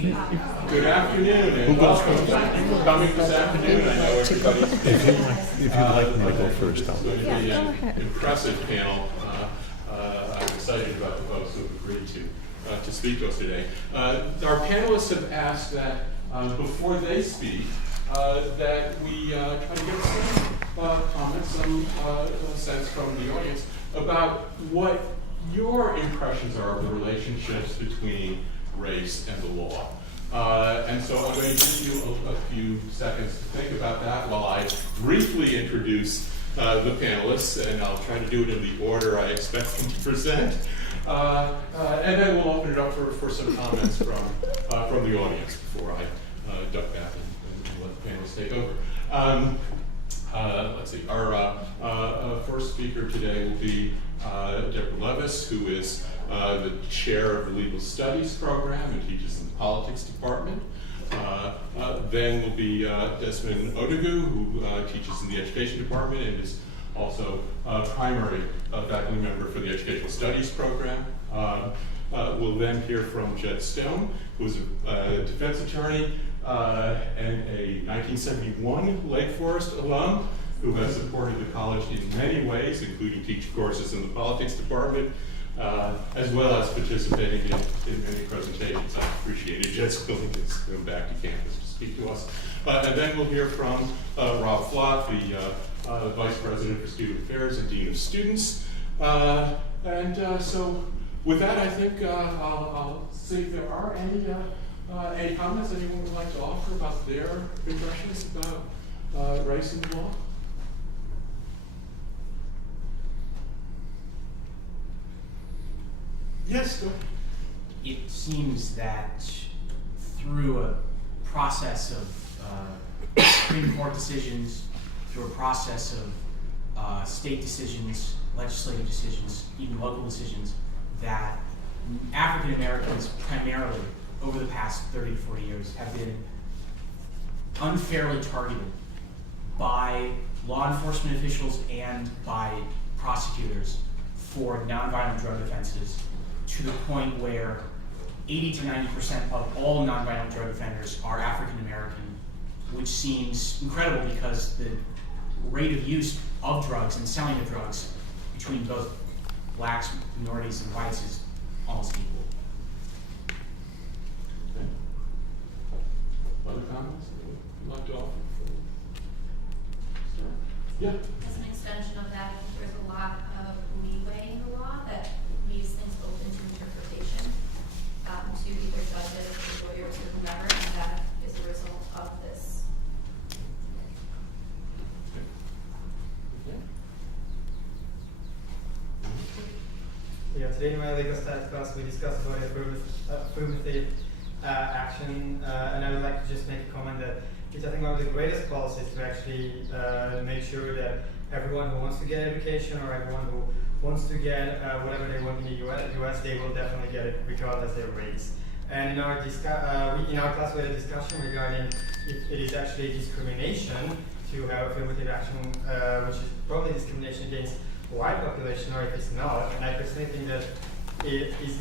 Good afternoon, and welcome for coming this afternoon. I know everybody's If you'd like me to go first, I'll. It's going to be an impressive panel. I'm excited about the folks who have agreed to speak to us today. Our panelists have asked that before they speak, that we try to get some comments, some sense from the audience about what your impressions are of the relationships between race and the law. And so I'm going to give you a few seconds to think about that while I briefly introduce the panelists, and I'll try to do it in the order I expect them to present. And then we'll open it up for some comments from the audience before I duck back and let the panelists take over. Let's see, our first speaker today will be Debra Levis, who is the chair of the Legal Studies program and teaches in the politics department. Then will be Desmond Odugu, who teaches in the education department and is also a primary faculty member for the educational studies program. We'll then hear from Jed Stone, who is a defense attorney and a 1971 Lake Forest alum, who has supported the college in many ways, including teaching courses in the politics department, as well as participating in many presentations. I appreciated Jed's willingness to come back to campus to speak to us. And then we'll hear from Rob Flot, the Vice President for Student Affairs and Dean of Students. So with that, I think I'll see if there are any comments anyone would like to offer about their impressions about race and law. Yes, go ahead. It seems that through a process of Supreme Court decisions, through a process of state decisions, legislative decisions, even local decisions, that African Americans primarily over the past 30 to 40 years have been unfairly targeted by law enforcement officials and by prosecutors for nonviolent drug offenses, to the point where 80 to 90% of all nonviolent drug offenders are African American, which seems incredible because the rate of use of drugs and selling of drugs between both blacks, minorities, and whites is almost equal. Okay. Other comments that you'd like to offer? Yeah. As an extension of that, there's a lot of leeway in the law that leaves things open to interpretation to either judges or lawyers or whomever, and that is a result of this. Yeah, today in my legal studies class we discussed about affirmative action, and I would like to just make a comment that it's, I think, one of the greatest policies to actually make sure that everyone who wants to get education or everyone who wants to get whatever they want in the US, they will definitely get it regardless of their race. And in our class we had a discussion regarding if it is actually discrimination to have affirmative action, which is probably discrimination against the white population, or if it's not. And I personally think that it is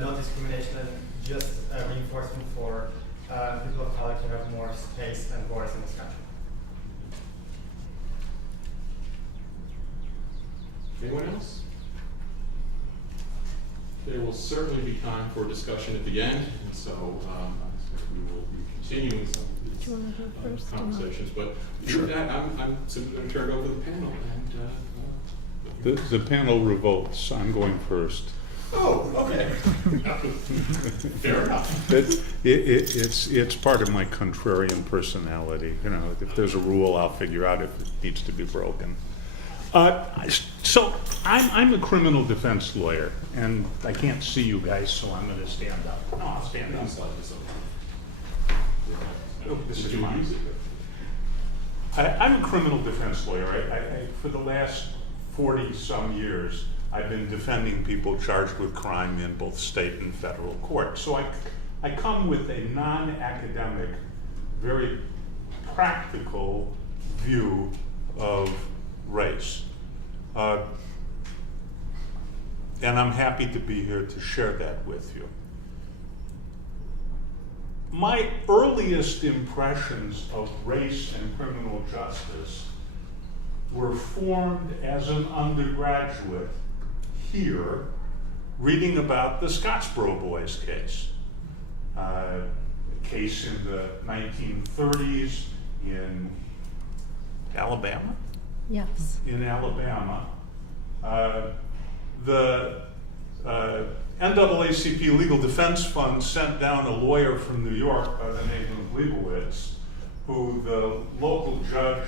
not discrimination and just reinforcement for people of color to have more space and voice in this country. Anyone else? There will certainly be time for discussion at the end, and so we will be continuing some of these conversations. But Sure. with that, I'm simply going to turn it over to the panel. And The panel revolts. I'm going first. oh, okay. Fair enough. It's part of my contrarian personality. You know, if there's a rule, I'll figure out if it needs to be broken. So I'm a criminal defense lawyer, and I can't see you guys, so I'm going to stand up. No, I'll stand up. Oh, this is mine. I'm a criminal defense lawyer. I for the last 40-some years, I've been defending people charged with crime in both state and federal court. So I come with a non-academic, very practical view of race. And I'm happy to be here to share that with you. my earliest impressions of race and criminal justice were formed as an undergraduate here, reading about the Scottsboro Boys case. A case in the 1930s in Alabama? Yes. In Alabama. The NAACP Legal Defense Fund sent down a lawyer from New York by the name of Levis, who the local judge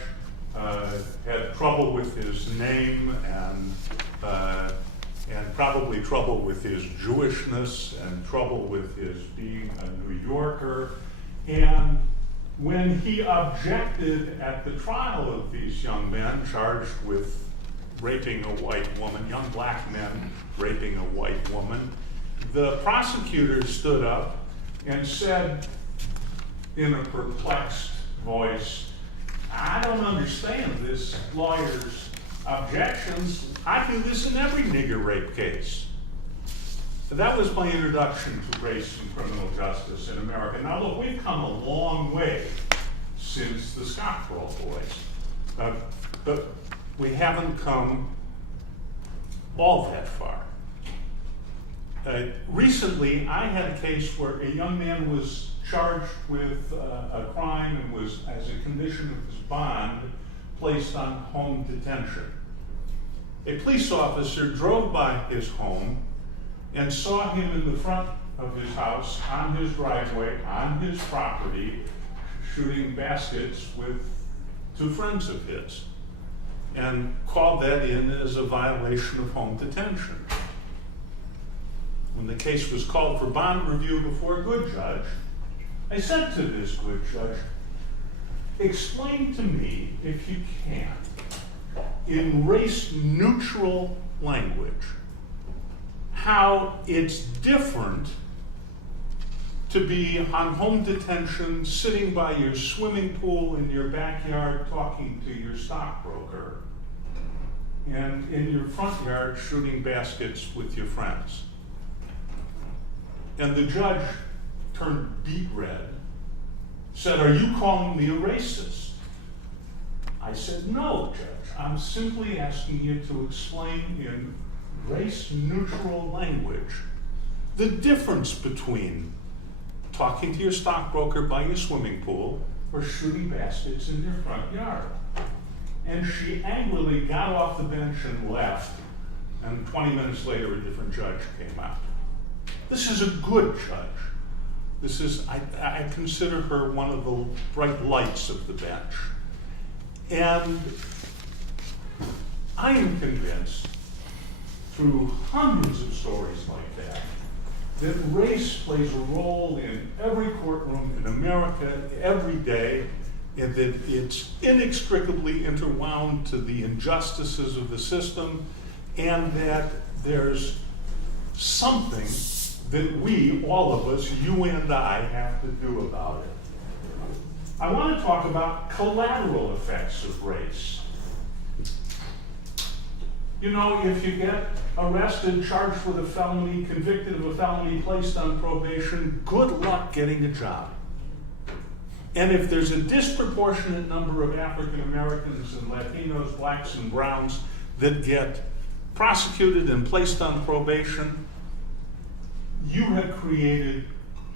had trouble with his name and probably trouble with his Jewishness and trouble with his being a New Yorker. And when he objected at the trial of these young men charged with raping a white woman, young black men raping a white woman, the prosecutor stood up and said in a perplexed voice, "I don't understand this lawyer's objections. I do this in every nigger rape case." So that was my introduction to race and criminal justice in America. Now look, we've come a long way since the Scottsboro Boys, but we haven't come all that far. Recently, I had a case where a young man was charged with a crime and was, as a condition of his bond, placed on home detention. A police officer drove by his home and saw him in the front of his house, on his driveway, on his property, shooting baskets with two friends of his, and called that in as a violation of home detention. When the case was called for bond review before a good judge, I said to this good judge, "Explain to me, if you can, in race-neutral language, how it's different to be on home detention, sitting by your swimming pool in your backyard talking to your stockbroker, and in your front yard shooting baskets with your friends." And the judge turned deep red, said, "Are you calling me a racist?" I said, "No, Judge, I'm simply asking you to explain in race-neutral language the difference between talking to your stockbroker by your swimming pool or shooting baskets in your front yard." And she angrily got off the bench and left, and 20 minutes later a different judge came out. This is a good judge. I consider her one of the bright lights of the bench. And I am convinced, through hundreds of stories like that race plays a role in every courtroom in America every day, and that it's inextricably interwound to the injustices of the system, and that there's something that we, all of us, you and I, have to do about it. I want to talk about collateral effects of race. You know, if you get arrested, charged with a felony, convicted of a felony, placed on probation, good luck getting a job. And if there's a disproportionate number of African Americans and Latinos, blacks and browns that get prosecuted and placed on probation, you have created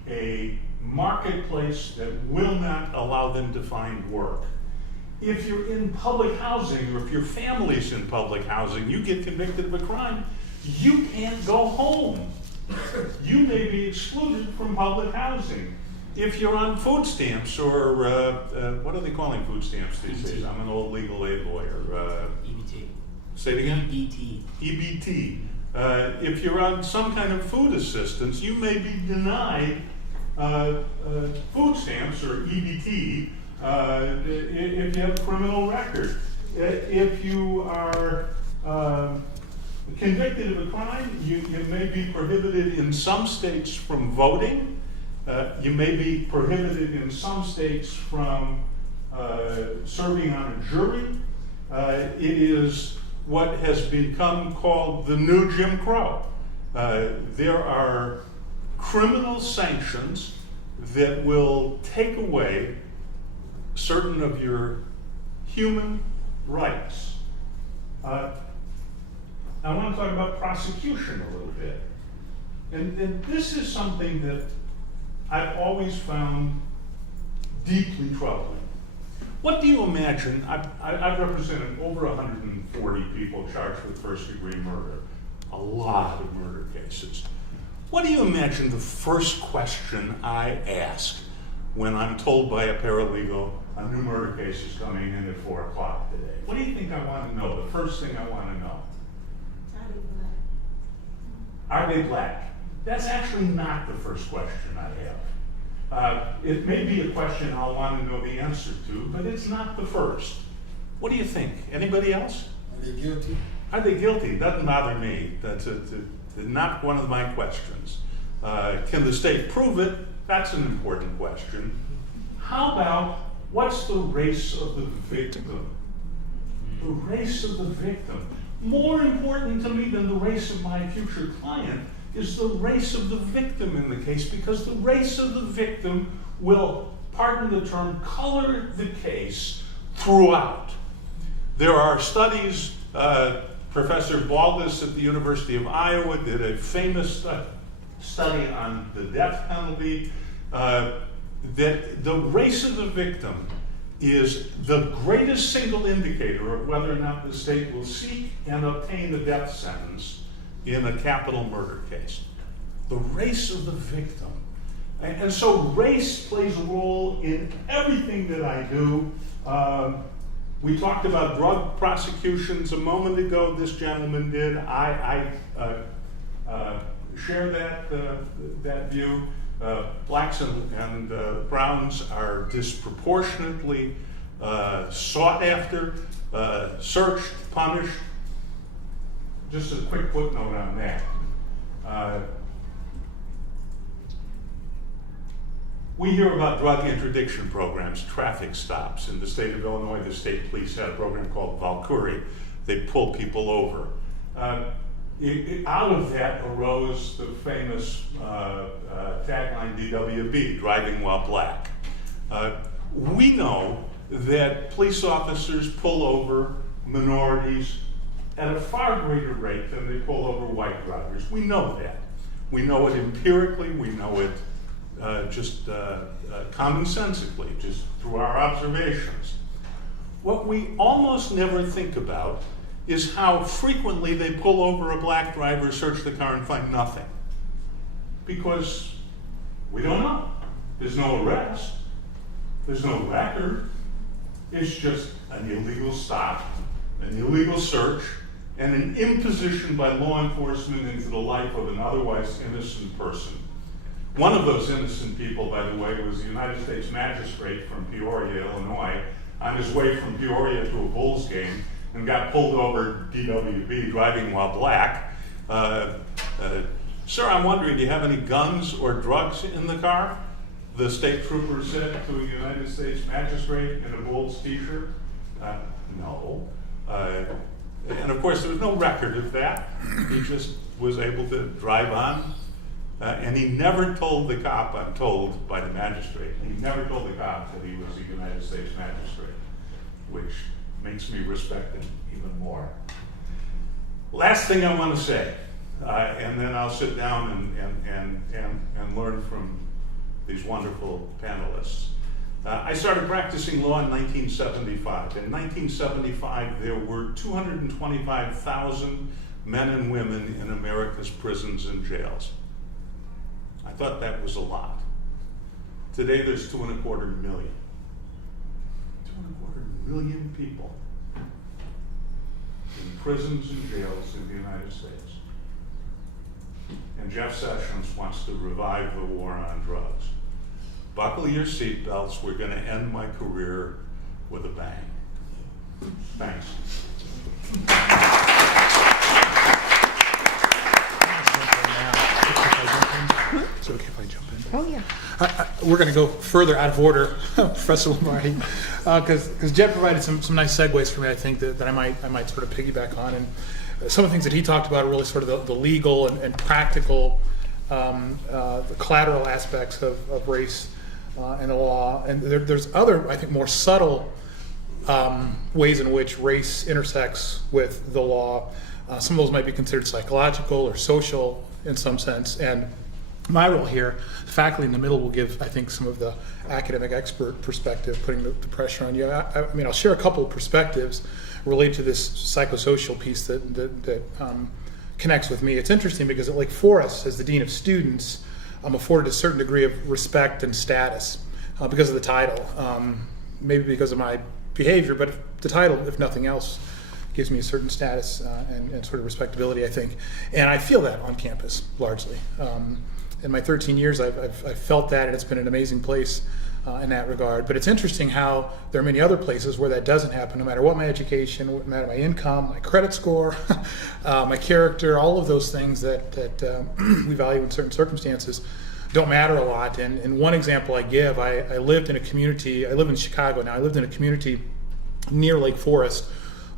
a marketplace that will not allow them to find work. If you're in public housing, or if your family's in public housing, you get convicted of a crime, you can't go home. You may be excluded from public housing. If you're on food stamps, or what are they calling food stamps these days? I'm an old legal aid lawyer. EBT. Say it again? EBT. EBT. If you're on some kind of food assistance, you may be denied food stamps, or EBT, if you have a criminal record. If you are convicted of a crime, you may be prohibited in some states from voting. You may be prohibited in some states from serving on a jury. It is what has become called the new Jim Crow. There are criminal sanctions that will take away certain of your human rights. I want to talk about prosecution a little bit. And this is something that I've always found deeply troubling. What do you imagine? I've represented over 140 people charged with first-degree murder, a lot of murder cases. What do you imagine the first question I ask when I'm told by a paralegal a new murder case is coming in at 4 o'clock today? What do you think I want to know? The first thing I want to know. Are they black? That's actually not the first question I have. It may be a question I'll want to know the answer to, but it's not the first. What do you think? Anybody else? Are they guilty? Are they guilty? Doesn't bother me. That's not one of my questions. Can the state prove it? That's an important question. How about what's the race of the victim? The race of the victim. More important to me than the race of my future client is the race of the victim in the case, because the race of the victim will, pardon the term, color the case throughout. There are studies, Professor Baldus at the University of Iowa did a famous study on the death penalty, that the race of the victim is the greatest single indicator of whether or not the state will seek and obtain a death sentence in a capital murder case. The race of the victim. And so race plays a role in everything that I do. We talked about drug prosecutions a moment ago. This gentleman did. I share that view. Blacks and browns are disproportionately sought after, searched, punished. Just a quick footnote on that. We hear about drug interdiction programs, traffic stops. In the state of Illinois, the state police had a program called Valkyrie. They pull people over. Out of that arose the famous tagline DWB, driving while black. We know that police officers pull over minorities at a far greater rate than they pull over white drivers. We know that. We know it empirically, we know it just commonsensically, just through our observations. What we almost never think about is how frequently they pull over a black driver, search the car, and find nothing. Because we don't know. There's no arrest. There's no record. It's just an illegal stop, an illegal search, and an imposition by law enforcement into the life of an otherwise innocent person. One of those innocent people, by the way, was the United States magistrate from Peoria, Illinois, on his way from Peoria to a Bulls game, and got pulled over DWB, driving while black. Sir, I'm wondering, do you have any guns or drugs in the car? The state trooper said to a United States magistrate in a Bulls t-shirt. No. And of course, there was no record of that. He just was able to drive on. And he never told the cop, I'm told by the magistrate, he never told the cop that he was a United States magistrate, which makes me respect him even more. Last thing I want to say, and then I'll sit down and learn from these wonderful panelists. I started practicing law in 1975. In 1975, there were 225,000 men and women in America's prisons and jails. I thought that was a lot. Today, there's 2.25 million. 2.25 million people in prisons and jails in the United States. And Jeff Sessions wants to revive the war on drugs. Buckle your seatbelts, we're going to end my career with a bang. Thanks. Is it okay if I jump in? Oh, yeah. We're going to go further out of order, Professor Lombardi, because Jed provided some nice segues for me, I think, that I might sort of piggyback on. And some of the things that he talked about are really sort of the legal and practical the collateral aspects of race and the law. And there's other, I think, more subtle ways in which race intersects with the law. Some of those might be considered psychological or social in some sense. And my role here, the faculty in the middle will give, I think, some of the academic expert perspective, putting the pressure on you. I mean, I'll share a couple of perspectives related to this psychosocial piece that connects with me. It's interesting because at Lake Forest, as the Dean of Students, I'm afforded a certain degree of respect and status because of the title. Maybe because of my behavior, but the title, if nothing else, gives me a certain status and sort of respectability, I think. And I feel that on campus, largely. In my 13 years, I've felt that, and it's been an amazing place in that regard. But it's interesting how there are many other places where that doesn't happen, no matter what my education, no matter my income, my credit score, my character, all of those things that we value in certain circumstances don't matter a lot. And one example I give, I lived in a community, I live in Chicago now, I lived in a community near Lake Forest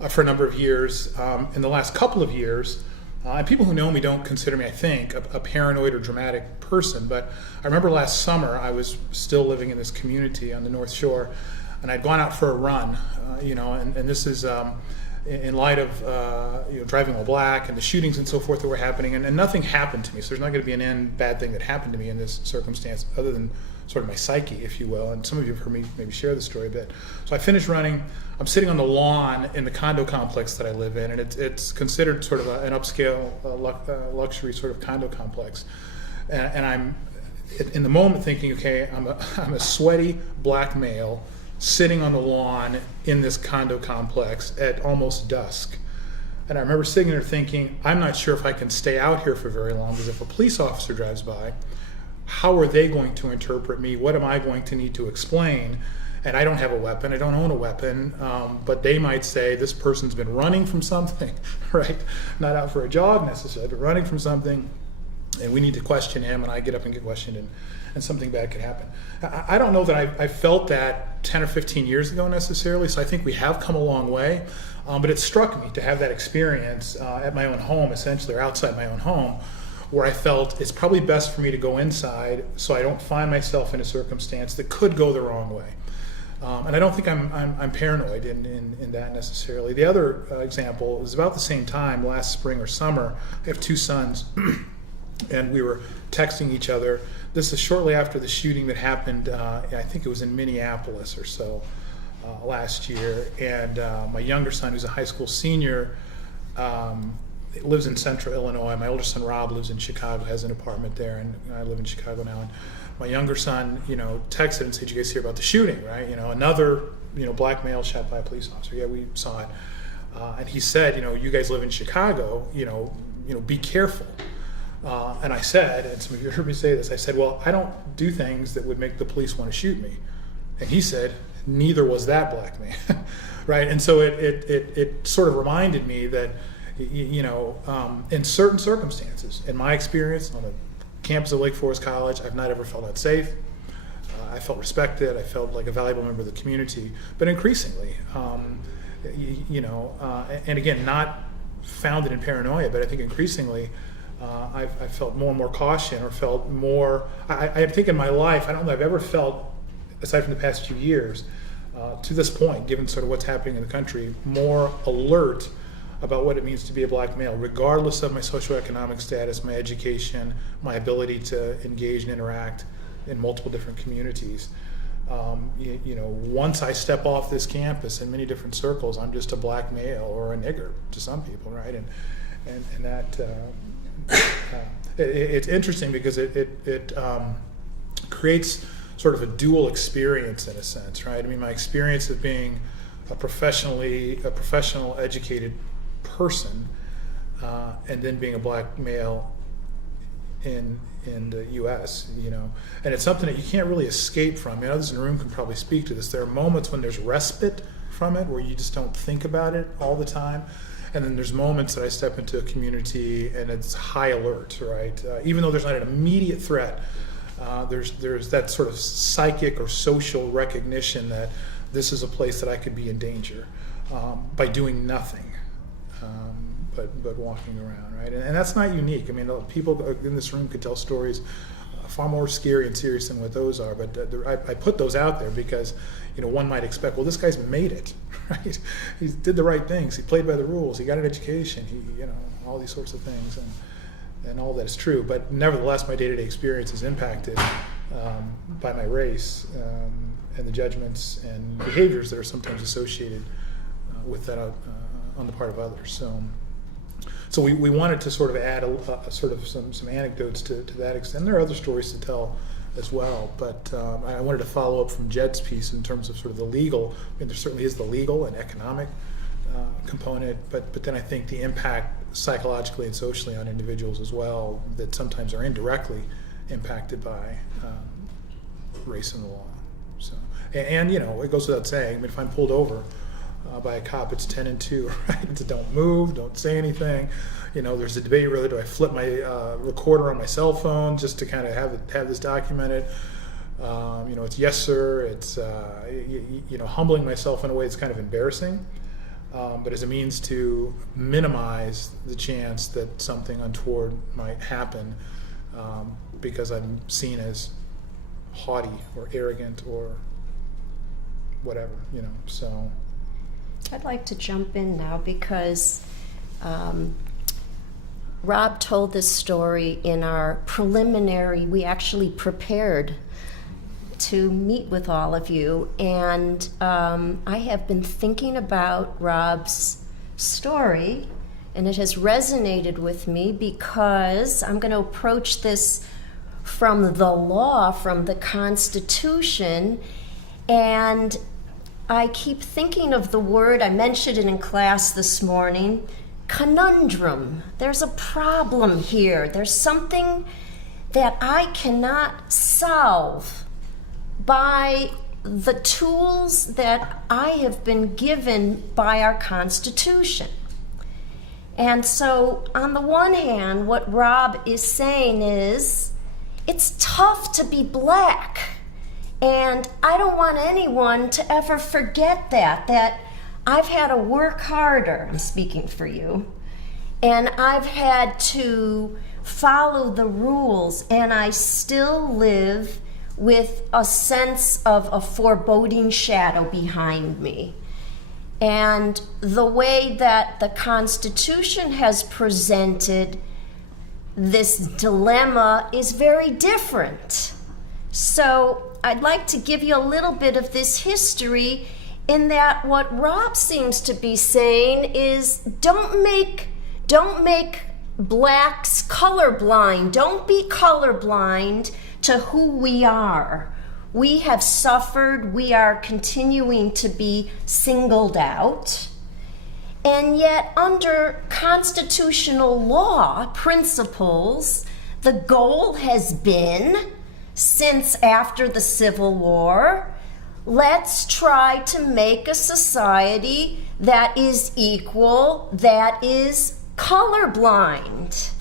for a number of years. In the last couple of years, and people who know me don't consider me, I think, a paranoid or dramatic person, but I remember last summer I was still living in this community on the North Shore, and I'd gone out for a run, and this is in light of driving while black and the shootings and so forth that were happening, and nothing happened to me, so there's not going to be an end bad thing that happened to me in this circumstance other than sort of my psyche, if you will, and some of you have heard me maybe share the story a bit. So I finished running. I'm sitting on the lawn in the condo complex that I live in, and it's considered sort of an upscale luxury sort of condo complex. And I'm in the moment thinking, okay, I'm a sweaty black male sitting on the lawn in this condo complex at almost dusk. And I remember sitting there thinking, I'm not sure if I can stay out here for very long, because if a police officer drives by, how are they going to interpret me? What am I going to need to explain? And I don't have a weapon, I don't own a weapon, but they might say this person's been running from something, right? Not out for a jog necessarily, but running from something, and we need to question him, and I get up and get questioned, and something bad could happen. I don't know that I felt that 10 or 15 years ago necessarily, so I think we have come a long way, but it struck me to have that experience at my own home, essentially, or outside my own home, where I felt it's probably best for me to go inside so I don't find myself in a circumstance that could go the wrong way. And I don't think I'm paranoid in that necessarily. The other example was about the same time, last spring or summer. I have two sons, and we were texting each other. This is shortly after the shooting that happened, I think it was in Minneapolis or so last year. And my younger son, who's a high school senior, lives in central Illinois. My older son, Rob, lives in Chicago, has an apartment there, and I live in Chicago now. And my younger son, texted and said, "Did you guys hear about the shooting, right? Another, black male shot by a police officer." Yeah, we saw it. And he said, "You guys live in Chicago, be careful." And I said, and some of you heard me say this, I said, "Well, I don't do things that would make the police want to shoot me." And he said, "Neither was that black man," right? And so it sort of reminded me that, in certain circumstances, in my experience on the campus of Lake Forest College, I've not ever felt unsafe. I felt respected. I felt like a valuable member of the community. But increasingly, and again, not founded in paranoia, but I think increasingly, I've felt more and more caution, or felt more. I think in my life, I don't know if I've ever felt, aside from the past few years, to this point, given sort of what's happening in the country, more alert about what it means to be a black male, regardless of my socioeconomic status, my education, my ability to engage and interact in multiple different communities. Once I step off this campus in many different circles, I'm just a black male or a nigger to some people, right? And that it's interesting because it creates sort of a dual experience in a sense, right? I mean, my experience of being a professional educated person, and then being a black male in the U.S., and it's something that you can't really escape from. Others in the room can probably speak to this. There are moments when there's respite from it, where you just don't think about it all the time, and then there's moments that I step into a community and it's high alert, right? Even though there's not an immediate threat, there's that sort of psychic or social recognition that this is a place that I could be in danger by doing nothing. but walking around, right? And that's not unique. I mean, people in this room could tell stories far more scary and serious than what those are. But I put those out there because, one might expect, well, this guy's made it, right? He did the right things. He played by the rules. He got an education. He, all these sorts of things, and all that is true. But nevertheless, my day-to-day experience is impacted by my race and the judgments and behaviors that are sometimes associated with that on the part of others. So we wanted to sort of add a sort of some anecdotes to that extent. There are other stories to tell as well, but I wanted to follow up from Jed's piece in terms of sort of the legal. I mean, there certainly is the legal and economic component, but then I think the impact psychologically and socially on individuals as well that sometimes are indirectly impacted by race in the law. So, and it goes without saying, I mean, if I'm pulled over by a cop, it's 10 and 2, right? It's don't move, don't say anything. There's a debate really, do I flip my recorder on my cell phone just to kind of have this documented? It's yes sir, it's humbling myself in a way that's kind of embarrassing, but as a means to minimize the chance that something untoward might happen because I'm seen as haughty or arrogant or whatever, so. I'd like to jump in now because Rob told this story in our preliminary. We actually prepared to meet with all of you, and I have been thinking about Rob's story, and it has resonated with me because I'm going to approach this from the law, from the Constitution, and I keep thinking of the word, I mentioned it in class this morning, conundrum. There's a problem here. There's something that I cannot solve by the tools that I have been given by our Constitution. And so, on the one hand, what Rob is saying is, it's tough to be black. And I don't want anyone to ever forget that I've had to work harder, I'm speaking for you, and I've had to follow the rules, and I still live with a sense of a foreboding shadow behind me. And the way that the Constitution has presented this dilemma is very different. So I'd like to give you a little bit of this history in that what Rob seems to be saying is don't make blacks colorblind. Don't be colorblind to who we are. We have suffered. We are continuing to be singled out. And yet, under constitutional law principles, the goal has been, since after the Civil War, let's try to make a society that is equal, that is colorblind.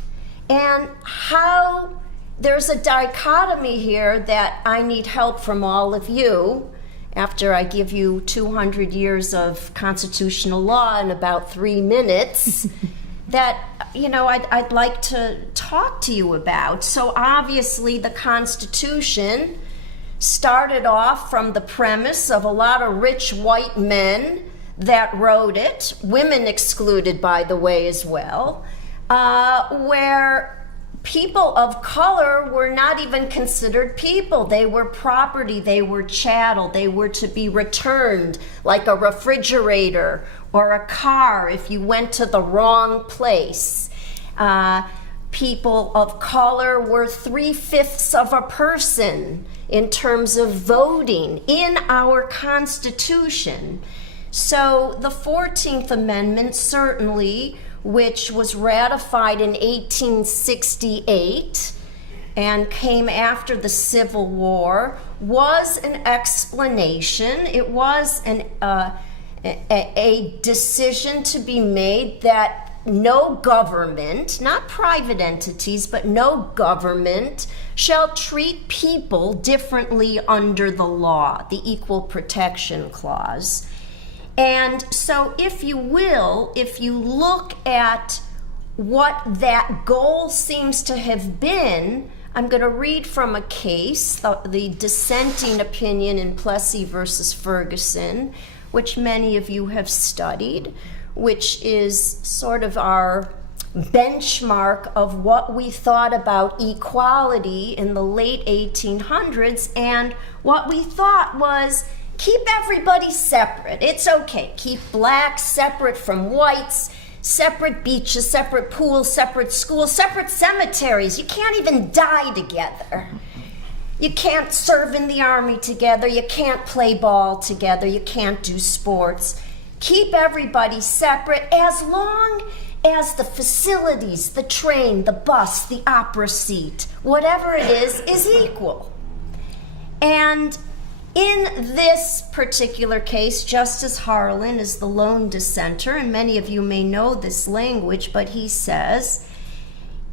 And how there's a dichotomy here that I need help from all of you after I give you 200 years of constitutional law in about 3 minutes that, I'd like to talk to you about. So obviously the Constitution started off from the premise of a lot of rich white men that wrote it, women excluded, by the way, as well, where people of color were not even considered people. They were property, they were chattel, they were to be returned like a refrigerator or a car if you went to the wrong place. People of color were 3/5 of a person in terms of voting in our Constitution. So the 14th Amendment, certainly, which was ratified in 1868 and came after the Civil War, was an explanation. It was a decision to be made that no government, not private entities, but no government shall treat people differently under the law, the Equal Protection Clause. And so if you will, if you look at what that goal seems to have been, I'm going to read from a case, the dissenting opinion in Plessy versus Ferguson, which many of you have studied, which is sort of our benchmark of what we thought about equality in the late 1800s, and what we thought was keep everybody separate. It's okay. Keep blacks separate from whites, separate beaches, separate pools, separate schools, separate cemeteries. You can't even die together. You can't serve in the army together. You can't play ball together. You can't do sports. Keep everybody separate as long as the facilities, the train, the bus, the opera seat, whatever it is equal. And in this particular case, Justice Harlan is the lone dissenter, and many of you may know this language, but he says,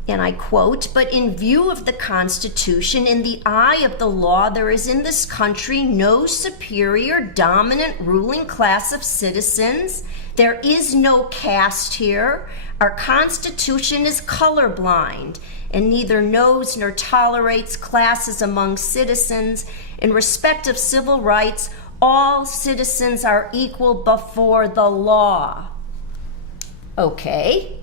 and I quote, "But in view of the Constitution, in the eye of the law, there is in this country no superior, dominant, ruling class of citizens. There is no caste here. Our Constitution is colorblind and neither knows nor tolerates classes among citizens. In respect of civil rights, all citizens are equal before the law." Okay.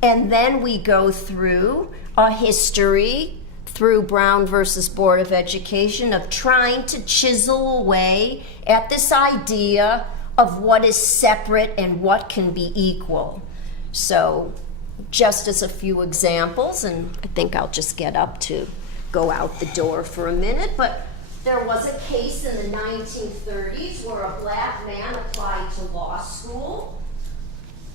And then we go through a history through Brown versus Board of Education of trying to chisel away at this idea of what is separate and what can be equal. So just as a few examples, and I think I'll just get up to go out the door for a minute, but there was a case in the 1930s where a black man applied to law school.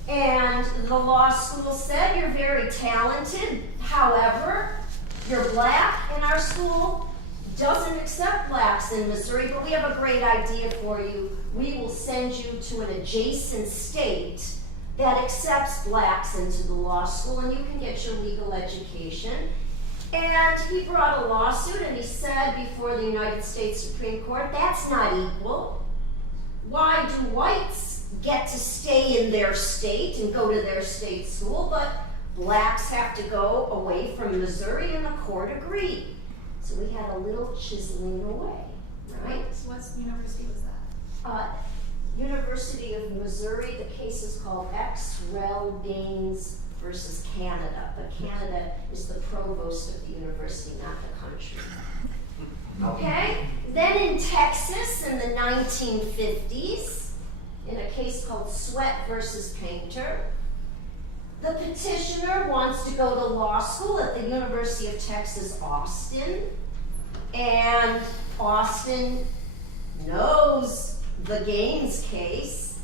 And the law school said, "You're very talented. However, you're black, and our school doesn't accept blacks in Missouri, but we have a great idea for you. We will send you to an adjacent state that accepts blacks into the law school, and you can get your legal education." And he brought a lawsuit, and he said before the United States Supreme Court, that's not equal. Why do whites get to stay in their state and go to their state school, but blacks have to go away from Missouri? And the court agreed. So we had a little chiseling away, right? So what university was that? University of Missouri, the case is called X. Rel. Gaines versus Canada, but Canada is the provost of the university, not the country. Okay? Then in Texas in the 1950s, in a case called Sweat versus Painter, the petitioner wants to go to law school at the University of Texas, Austin, and Austin knows the Gaines case.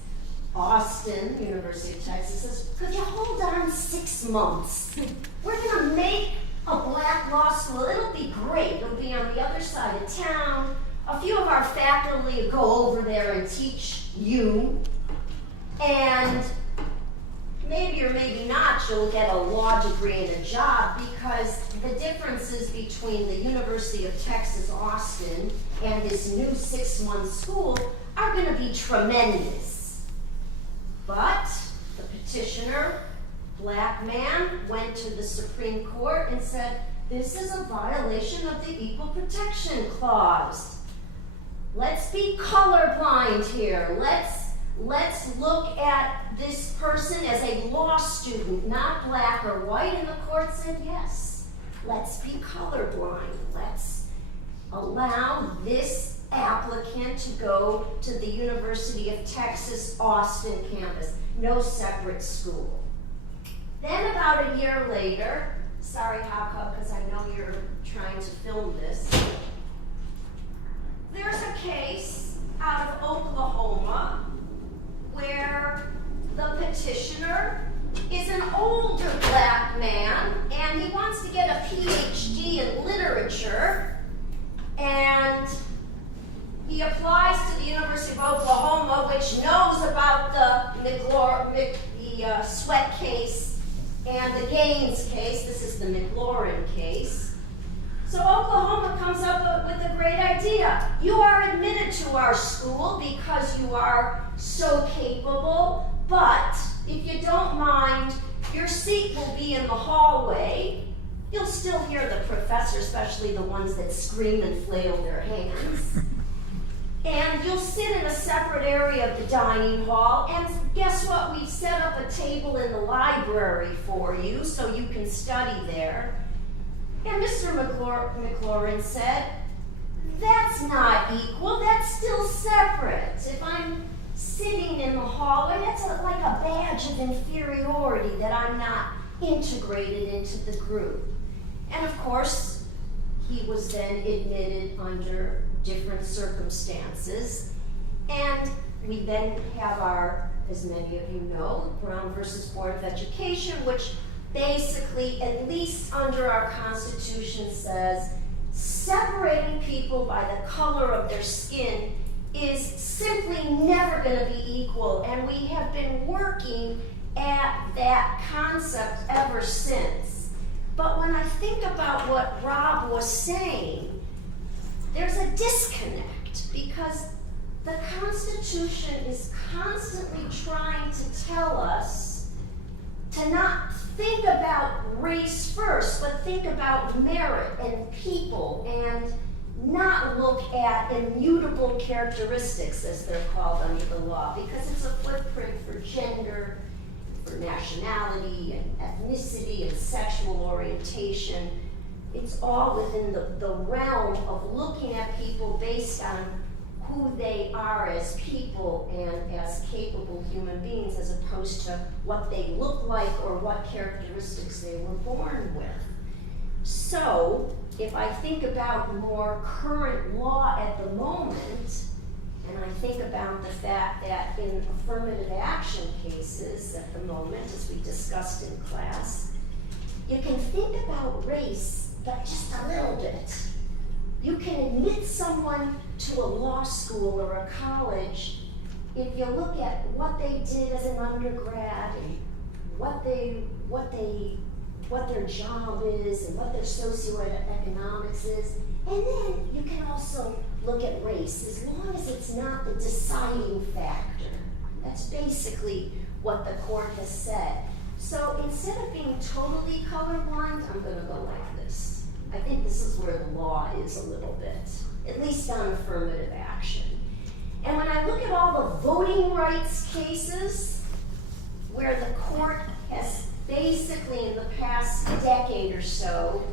Austin, University of Texas, says, "Could you hold on 6 months? We're going to make a black law school. It'll be great. It'll be on the other side of town. A few of our faculty will go over there and teach you. And maybe or maybe not, you'll get a law degree and a job, because the differences between the University of Texas, Austin, and this new 6-month school are going to be tremendous." But the petitioner, black man, went to the Supreme Court and said, "This is a violation of the Equal Protection Clause. Let's be colorblind here. Let's look at this person as a law student, not black or white." And the court said, yes, let's be colorblind. Let's allow this applicant to go to the University of Texas, Austin campus. No separate school. Then about a year later, sorry, Haka, because I know you're trying to film this. There's a case out of Oklahoma where the petitioner is an older black man and he wants to get a PhD in literature, and he applies to the University of Oklahoma, which knows about the Sweat case and the Gaines case. This is the McLaurin case. So Oklahoma comes up with a great idea. You are admitted to our school because you are so capable, but if you don't mind, Your seat will be in the hallway. You'll still hear the professor, especially the ones that scream and flail their hands. And you'll sit in a separate area of the dining hall, and guess what? We've set up a table in the library for you so you can study there. And Mr. McLaurin said, that's not equal, that's still separate. If I'm sitting in the hallway, that's like a badge of inferiority that I'm not integrated into the group. And of course, he was then admitted under different circumstances. And we then have our, as many of you know, Brown versus Board of Education, which basically, at least under our Constitution, says separating people by the color of their skin is simply never going to be equal. And we have been working at that concept ever since. But when I think about what Rob was saying, there's a disconnect because the Constitution is constantly trying to tell us to not think about race first, but think about merit and people and not look at immutable characteristics, as they're called under the law, because it's a footprint for gender, for nationality and ethnicity and sexual orientation. It's all within the realm of looking at people based on who they are as people and as capable human beings, as opposed to what they look like or what characteristics they were born with. So, if I think about more current law at the moment, and I think about the fact that in affirmative action cases at the moment, as we discussed in class, you can think about race, but just a little bit. You can admit someone to a law school or a college if you look at what they did as an undergrad and what their job is and what their socioeconomics is. And then you can also look at race, as long as it's not the deciding factor. That's basically what the court has said. So instead of being totally colorblind, I'm going to go like this. I think this is where the law is a little bit, at least on affirmative action. And when I look at all the voting rights cases where the court has basically in the past decade or so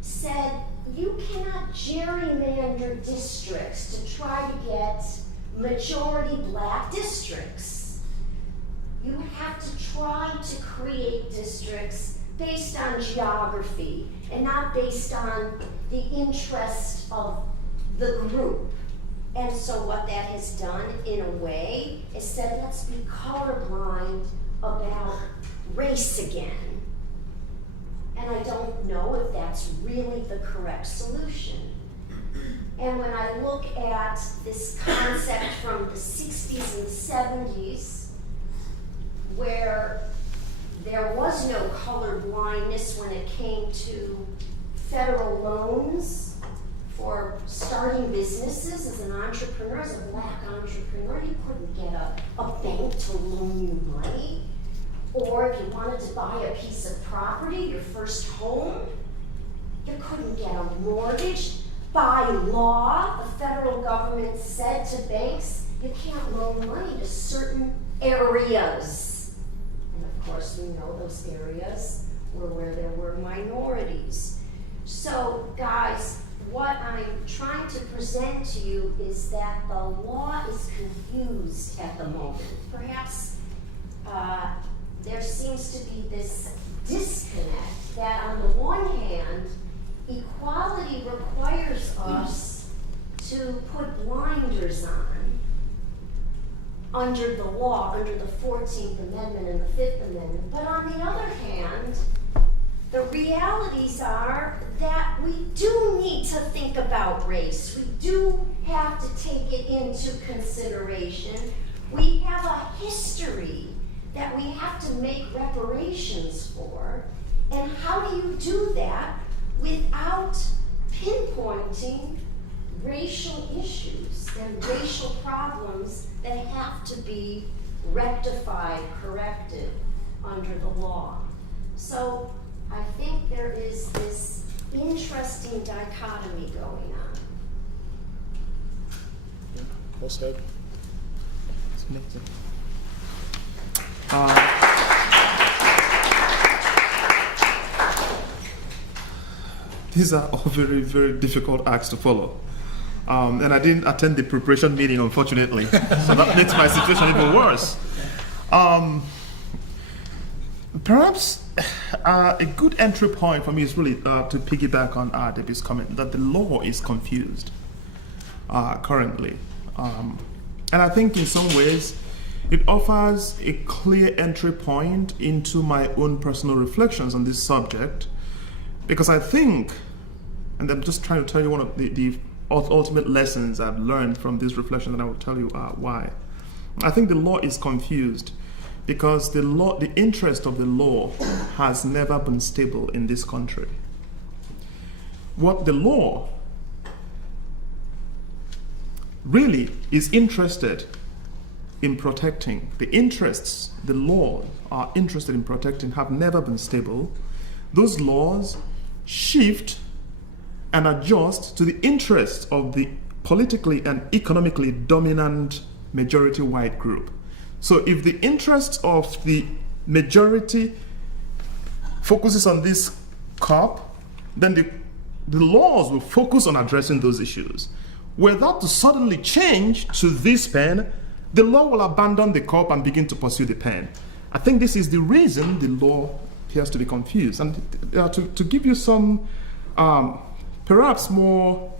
said you cannot gerrymander districts to try to get majority black districts. You have to try to create districts based on geography and not based on the interest of the group. And so what that has done, in a way, is said, let's be colorblind about race again. And I don't know if that's really the correct solution. And when I look at this concept from the 60s and 70s, where there was no color blindness when it came to federal loans for starting businesses as an entrepreneur, as a black entrepreneur, you couldn't get a bank to loan you money. Or if you wanted to buy a piece of property, your first home, you couldn't get a mortgage. By law, the federal government said to banks, you can't loan money to certain areas. And of course, we know those areas were where there were minorities. So, guys, what I'm trying to present to you is that the law is confused at the moment. Perhaps there seems to be this disconnect that on the one hand, equality requires us to put blinders on under the law, under the 14th Amendment and the 5th Amendment. But on the other hand, the realities are that we do need to think about race. We do have to take it into consideration. We have a history that we have to make reparations for. And how do you do that without pinpointing racial issues and racial problems that have to be rectified, corrected under the law? So I think there is this interesting dichotomy going on. Well said. These are all very, very difficult acts to follow. And I didn't attend the preparation meeting, unfortunately. So that makes my situation even worse. Perhaps a good entry point for me is really to piggyback on Debbie's comment that the law is confused currently. And I think in some ways it offers a clear entry point into my own personal reflections on this subject, because I think, and I'm just trying to tell you one of the ultimate lessons I've learned from this reflection, and I will tell you why. I think the law is confused because the interest of the law has never been stable in this country. What the law really is interested in protecting, the interests the law are interested in protecting have never been stable. Those laws shift and adjust to the interests of the politically and economically dominant majority white group. So if the interests of the majority focuses on this cop, then the laws will focus on addressing those issues. Were that to suddenly change to this pen, the law will abandon the cop and begin to pursue the pen. I think this is the reason the law appears to be confused. And to give you some perhaps more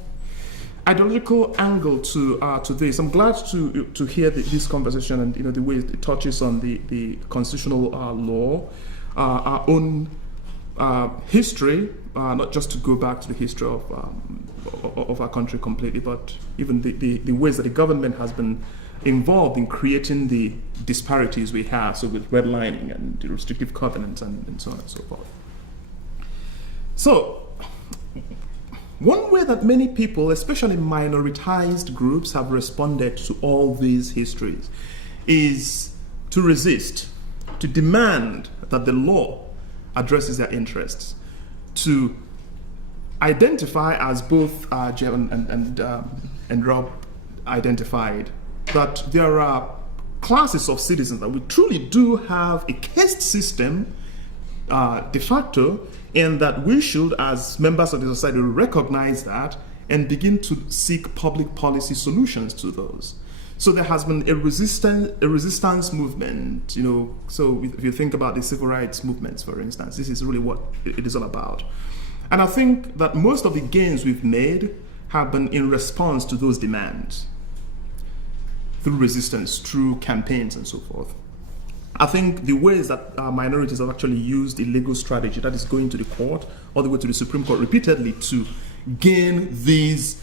ideological angle to this, I'm glad to hear this conversation and the way it touches on the constitutional law, our own history, not just to go back to the history of our country completely, but even the ways that the government has been involved in creating the disparities we have, so with redlining and the restrictive covenants and so on and so forth. So, one way that many people, especially minoritized groups, have responded to all these histories is to resist, to demand that the law addresses their interests, to identify, as both Jem and Rob identified, that there are classes of citizens that we truly do have a caste system de facto, and that we should, as members of the society, recognize that and begin to seek public policy solutions to those. So there has been a resistance movement, so if you think about the civil rights movements, for instance, this is really what it is all about. And I think that most of the gains we've made have been in response to those demands, through resistance, through campaigns and so forth. I think the ways that minorities have actually used a legal strategy, that is going to the court, all the way to the Supreme Court repeatedly, to gain these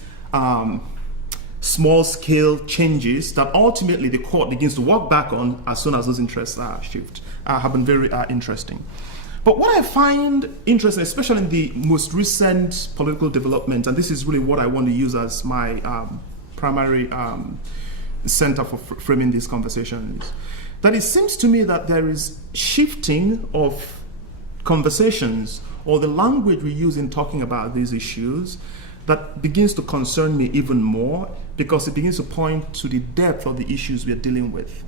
small-scale changes that ultimately the court begins to work back on as soon as those interests shift, have been very interesting. But what I find interesting, especially in the most recent political development, and this is really what I want to use as my primary center for framing these conversations, that it seems to me that there is shifting of conversations or the language we use in talking about these issues that begins to concern me even more, because it begins to point to the depth of the issues we are dealing with.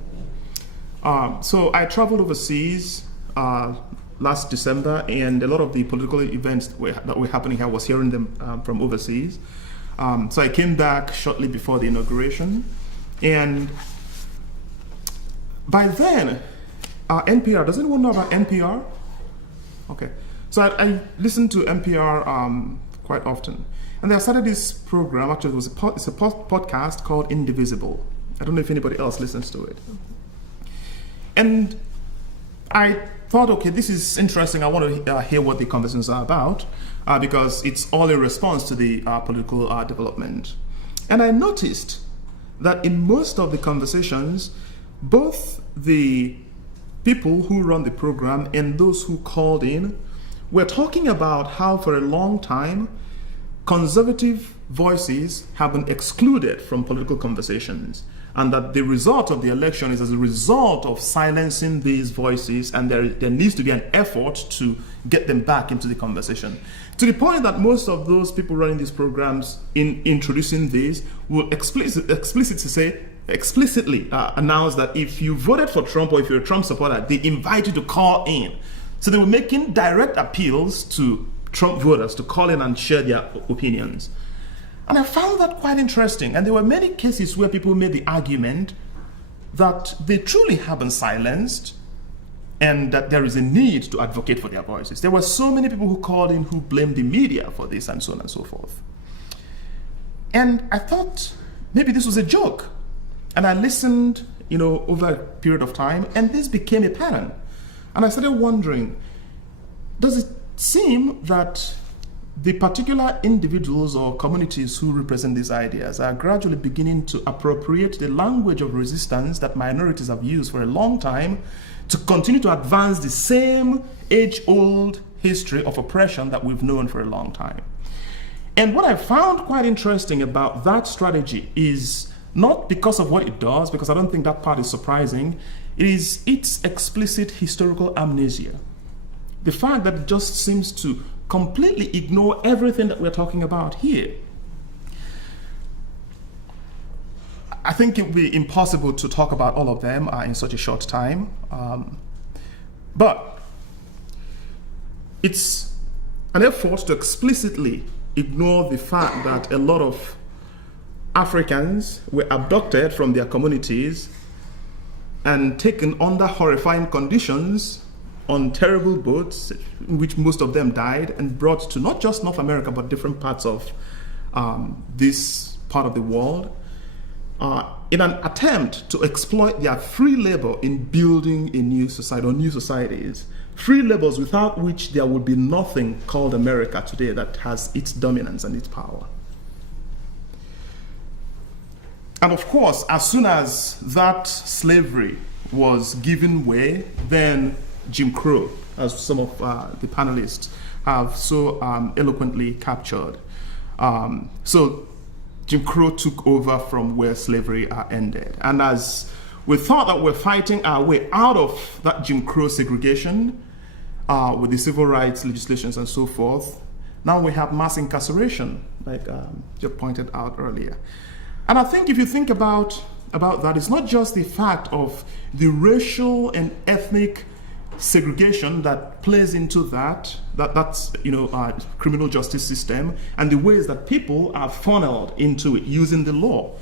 So I traveled overseas last December, and a lot of the political events that were happening here, I was hearing them from overseas. So I came back shortly before the inauguration, and by then, NPR, does anyone know about NPR? Okay, so I listen to NPR quite often. And they started this program, actually it's a podcast called Indivisible. I don't know if anybody else listens to it. And I thought, okay, this is interesting. I want to hear what the conversations are about, because it's all in response to the political development. And I noticed that in most of the conversations, both the people who run the program and those who called in were talking about how for a long time, conservative voices have been excluded from political conversations, and that the result of the election is as a result of silencing these voices, and there needs to be an effort to get them back into the conversation. To the point that most of those people running these programs in introducing these will explicitly announce that if you voted for Trump or if you're a Trump supporter, they invite you to call in. So they were making direct appeals to Trump voters to call in and share their opinions. And I found that quite interesting. And there were many cases where people made the argument that they truly have been silenced and that there is a need to advocate for their voices. There were so many people who called in who blamed the media for this and so on and so forth. And I thought maybe this was a joke. And I listened, over a period of time, and this became a pattern. And I started wondering, does it seem that the particular individuals or communities who represent these ideas are gradually beginning to appropriate the language of resistance that minorities have used for a long time to continue to advance the same age-old history of oppression that we've known for a long time? And what I found quite interesting about that strategy is not because of what it does, because I don't think that part is surprising, it is its explicit historical amnesia. The fact that it just seems to completely ignore everything that we're talking about here. I think it would be impossible to talk about all of them in such a short time. But it's an effort to explicitly ignore the fact that a lot of Africans were abducted from their communities and taken under horrifying conditions on terrible boats, in which most of them died, and brought to not just North America, but different parts of this part of the world, in an attempt to exploit their free labor in building a new society or new societies. Free labors without which there would be nothing called America today that has its dominance and its power. And of course, as soon as that slavery was given way, then Jim Crow, as some of the panelists have so eloquently captured. So Jim Crow took over from where slavery ended. And as we thought that we're fighting our way out of that Jim Crow segregation with the civil rights legislations and so forth, now we have mass incarceration, like you pointed out earlier. And I think if you think about that, it's not just the fact of the racial and ethnic segregation that plays into that's criminal justice system and the ways that people are funneled into it using the law.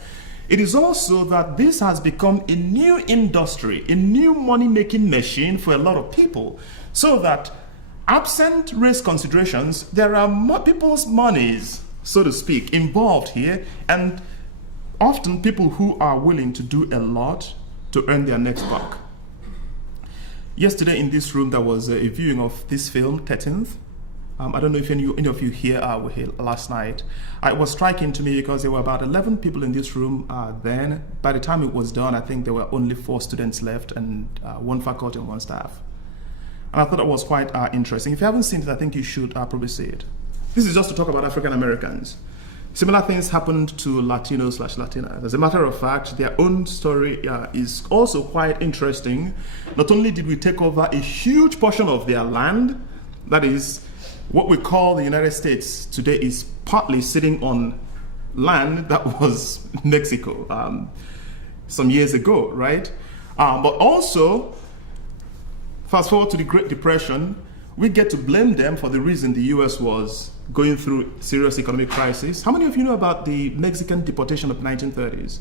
It is also that this has become a new industry, a new money-making machine for a lot of people, so that absent race considerations, there are more people's monies, so to speak, involved here, and often people who are willing to do a lot to earn their next buck. Yesterday in this room, there was a viewing of this film, 13th. I don't know if any of you here were here last night. It was striking to me because there were about 11 people in this room then. By the time it was done, I think there were only 4 students left and 1 faculty and 1 staff. And I thought that was quite interesting. If you haven't seen it, I think you should probably see it. This is just to talk about African Americans. Similar things happened to Latinos/Latinas. As a matter of fact, their own story is also quite interesting. Not only did we take over a huge portion of their land, that is, what we call the United States today is partly sitting on land that was Mexico some years ago, right? But also, fast forward to the Great Depression, we get to blame them for the reason the US was going through serious economic crisis. How many of you know about the Mexican deportation of the 1930s?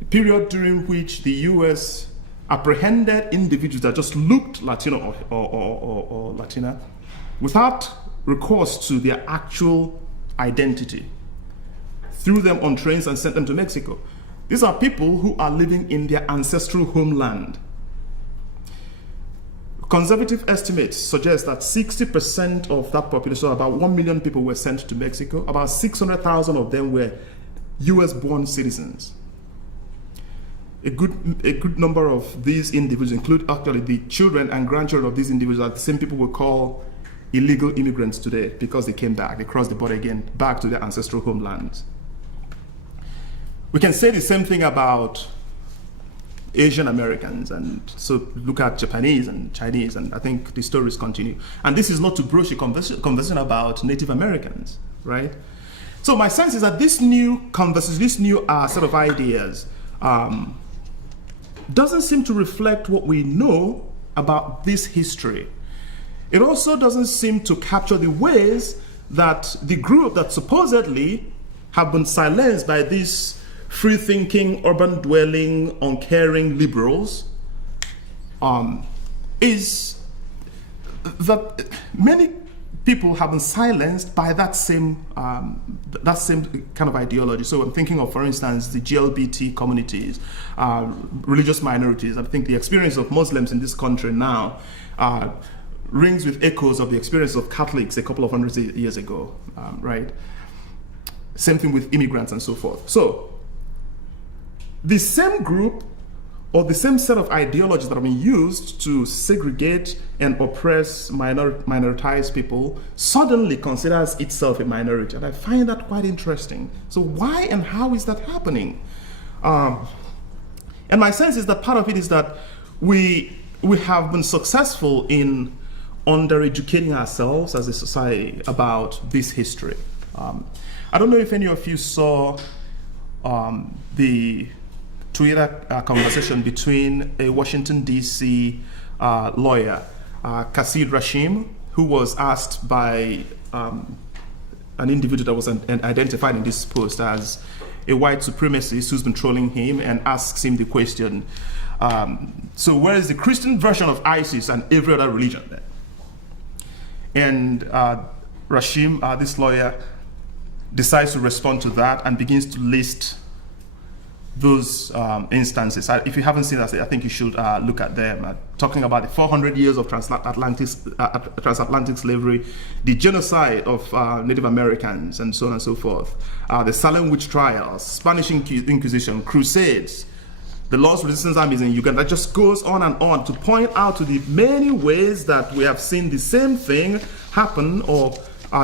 A period during which the US apprehended individuals that just looked Latino or Latina without recourse to their actual identity, threw them on trains and sent them to Mexico. These are people who are living in their ancestral homeland. Conservative estimates suggest that 60% of that population, so about 1 million people, were sent to Mexico. About 600,000 of them were US-born citizens. A good number of these individuals include actually the children and grandchildren of these individuals are the same people we call illegal immigrants today because they came back, they crossed the border again, back to their ancestral homelands. We can say the same thing about Asian Americans, and so look at Japanese and Chinese, and I think the stories continue. And this is not to broach a conversation about Native Americans, right? So my sense is that this new conversation, this new set of ideas doesn't seem to reflect what we know about this history. It also doesn't seem to capture the ways that the group that supposedly have been silenced by these free-thinking, urban-dwelling, uncaring liberals is that many people have been silenced by that same kind of ideology. So I'm thinking of, for instance, the GLBT communities, religious minorities. I think the experience of Muslims in this country now rings with echoes of the experience of Catholics a couple of hundred years ago, right? Same thing with immigrants and so forth. So the same group or the same set of ideologies that have been used to segregate and oppress minoritized people suddenly considers itself a minority. And I find that quite interesting. So why and how is that happening? And my sense is that part of it is that we have been successful in undereducating ourselves as a society about this history. I don't know if any of you saw the Twitter conversation between a Washington, D.C. Lawyer, Qasid Rashim, who was asked by an individual that was identified in this post as a white supremacist who's been trolling him, and asks him the question, so where is the Christian version of ISIS and every other religion then? And Rashim, this lawyer, decides to respond to that and begins to list those instances. If you haven't seen that, I think you should look at them. Talking about the 400 years of transatlantic slavery, the genocide of Native Americans, and so on and so forth, the Salem witch trials, Spanish Inquisition, Crusades, the Lord's Resistance Armies in Uganda. That just goes on and on to point out to the many ways that we have seen the same thing happen or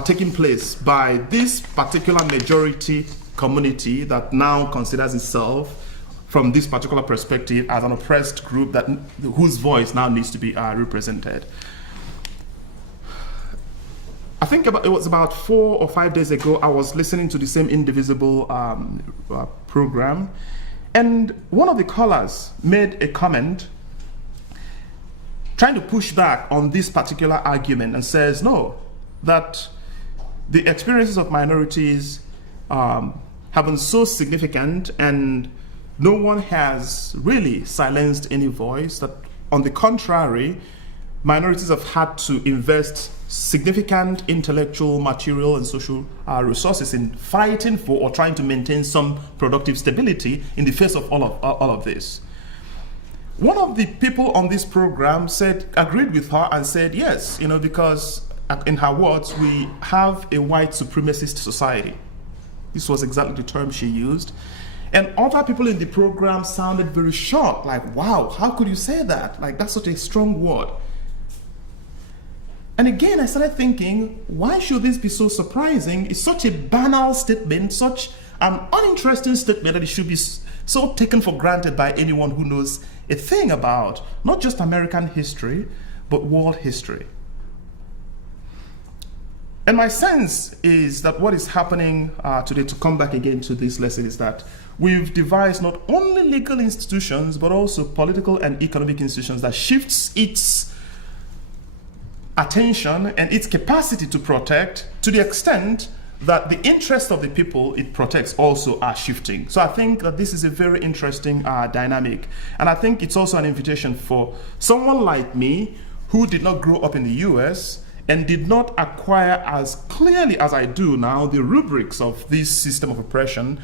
taking place by this particular majority community that now considers itself from this particular perspective as an oppressed group whose voice now needs to be represented. I think it was about 4 or 5 days ago, I was listening to the same Indivisible program, and one of the callers made a comment trying to push back on this particular argument and says, no, that the experiences of minorities have been so significant and no one has really silenced any voice, that on the contrary, minorities have had to invest significant intellectual, material, and social resources in fighting for or trying to maintain some productive stability in the face of all of this. One of the people on this program agreed with her and said, yes, because in her words, we have a white supremacist society. This was exactly the term she used. And other people in the program sounded very shocked, like, wow, how could you say that? Like, that's such a strong word. And again, I started thinking, why should this be so surprising? It's such a banal statement, such an uninteresting statement that it should be so taken for granted by anyone who knows a thing about not just American history, but world history. And my sense is that what is happening today, to come back again to this lesson, is that we've devised not only legal institutions, but also political and economic institutions that shifts its attention and its capacity to protect to the extent that the interests of the people it protects also are shifting. So I think that this is a very interesting dynamic. And I think it's also an invitation for someone like me who did not grow up in the US and did not acquire as clearly as I do now the rubrics of this system of oppression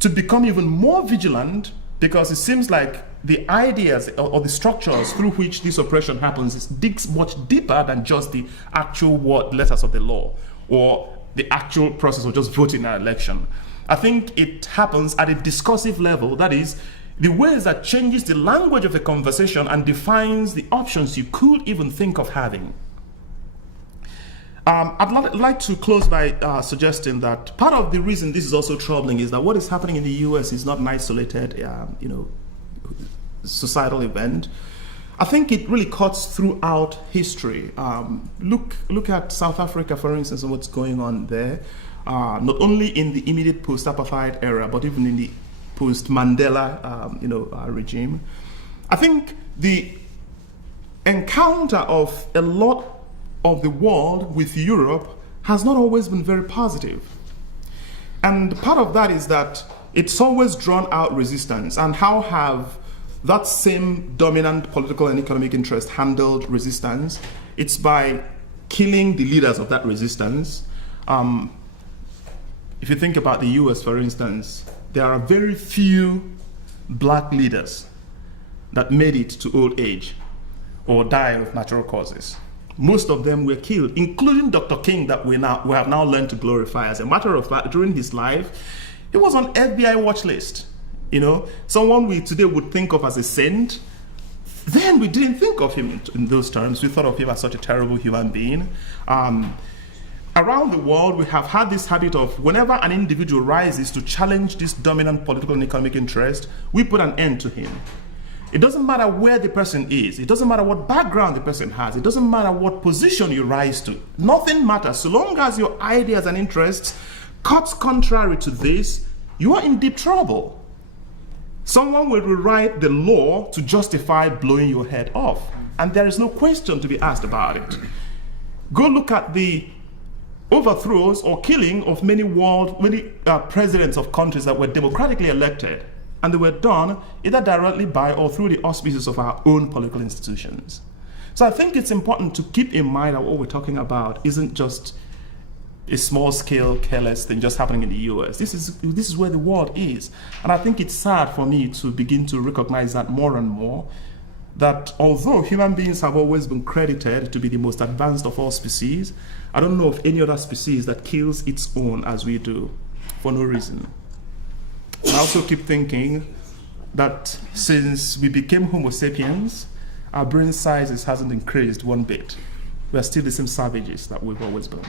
to become even more vigilant, because it seems like the ideas or the structures through which this oppression happens digs much deeper than just the actual letters of the law or the actual process of just voting in an election. I think it happens at a discursive level, that is, the ways that changes the language of the conversation and defines the options you could even think of having. I'd like to close by suggesting that part of the reason this is also troubling is that what is happening in the U.S. is not an isolated, societal event. I think it really cuts throughout history. Look at South Africa, for instance, and what's going on there. Not only in the immediate post-apartheid era, but even in the post-Mandela, regime. I think the encounter of a lot of the world with Europe has not always been very positive. And part of that is that it's always drawn out resistance. And how have that same dominant political and economic interest handled resistance? It's by killing the leaders of that resistance. If you think about the US, for instance, there are very few black leaders that made it to old age or died of natural causes. Most of them were killed, including Dr. King, that we have now learned to glorify. As a matter of fact, during his life, he was on FBI watch list. Someone we today would think of as a saint. Then we didn't think of him in those terms. We thought of him as such a terrible human being. Around the world, we have had this habit of whenever an individual rises to challenge this dominant political and economic interest, we put an end to him. It doesn't matter where the person is. It doesn't matter what background the person has. It doesn't matter what position you rise to. Nothing matters. So long as your ideas and interests cuts contrary to this, you are in deep trouble. Someone will rewrite the law to justify blowing your head off. And there is no question to be asked about it. Go look at the overthrows or killing of many presidents of countries that were democratically elected. And they were done either directly by or through the auspices of our own political institutions. So I think it's important to keep in mind that what we're talking about isn't just a small-scale, careless thing just happening in the US. This is where the world is. And I think it's sad for me to begin to recognize that more and more, that although human beings have always been credited to be the most advanced of all species, I don't know of any other species that kills its own as we do, for no reason. I also keep thinking that since we became Homo sapiens, our brain sizes hasn't increased one bit. We are still the same savages that we've always been.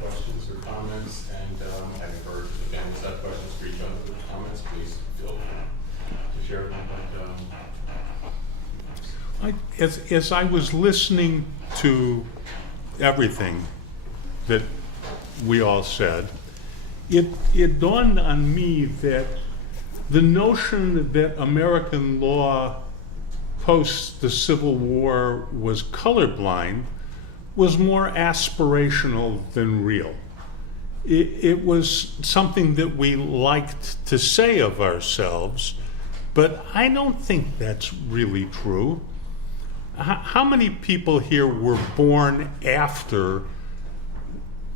Questions or comments, and having heard the families have questions for each other or comments, please feel free to share them. As I was listening to everything that we all said, it dawned on me that the notion that American law post the Civil War was colorblind was more aspirational than real. It was something that we liked to say of ourselves, but I don't think that's really true. How many people here were born after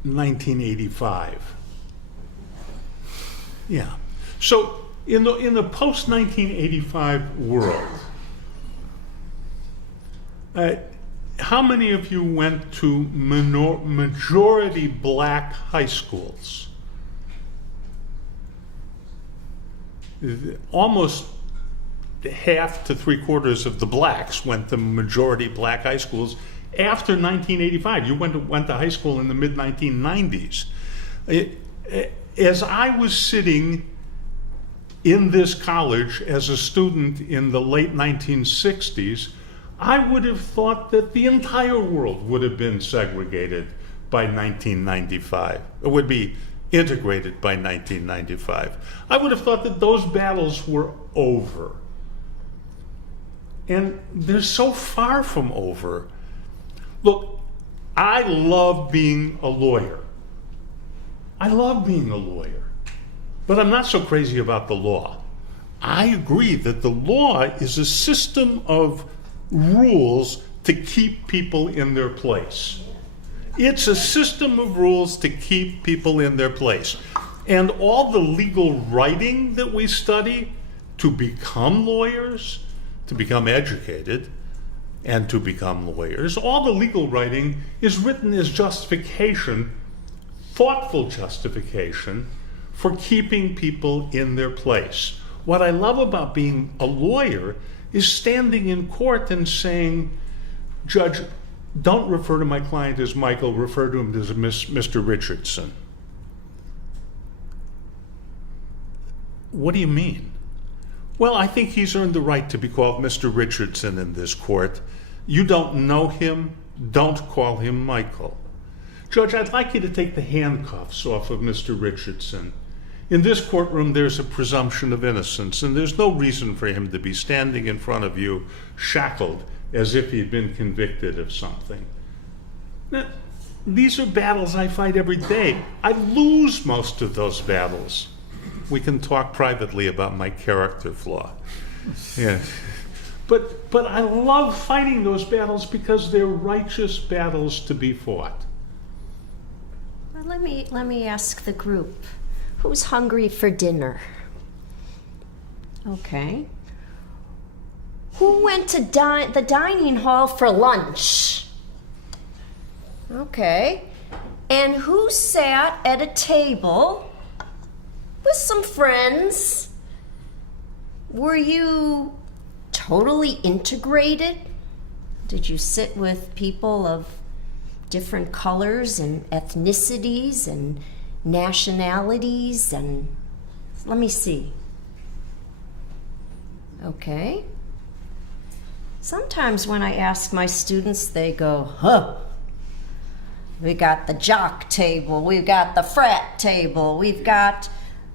1985? Yeah. So in the post-1985 world, how many of you went to majority black high schools? Almost half to 3/4 of the blacks went to majority black high schools after 1985. You went to high school in the mid-1990s. As I was sitting in this college as a student in the late 1960s, I would have thought that the entire world would have been segregated by 1995. It would be integrated by 1995. I would have thought that those battles were over. And they're so far from over. Look, I love being a lawyer. I love being a lawyer. But I'm not so crazy about the law. I agree that the law is a system of rules to keep people in their place. It's a system of rules to keep people in their place. And all the legal writing that we study to become lawyers, to become educated, and to become lawyers, all the legal writing is written as justification, thoughtful justification, for keeping people in their place. What I love about being a lawyer is standing in court and saying, Judge, don't refer to my client as Michael, refer to him as Mr. Richardson. What do you mean? Well, I think he's earned the right to be called Mr. Richardson in this court. You don't know him, don't call him Michael. Judge, I'd like you to take the handcuffs off of Mr. Richardson. In this courtroom, there's a presumption of innocence, and there's no reason for him to be standing in front of you shackled as if he'd been convicted of something. Now, these are battles I fight every day. I lose most of those battles. We can talk privately about my character flaw. Yeah. But I love fighting those battles because they're righteous battles to be fought. Well, let me ask the group. Who's hungry for dinner? Okay. Who went to the dining hall for lunch? Okay. And who sat at a table with some friends? Were you totally integrated? Did you sit with people of different colors and ethnicities and nationalities and let me see. Okay. Sometimes when I ask my students, they go, huh. We got the jock table, we've got the frat table, we've got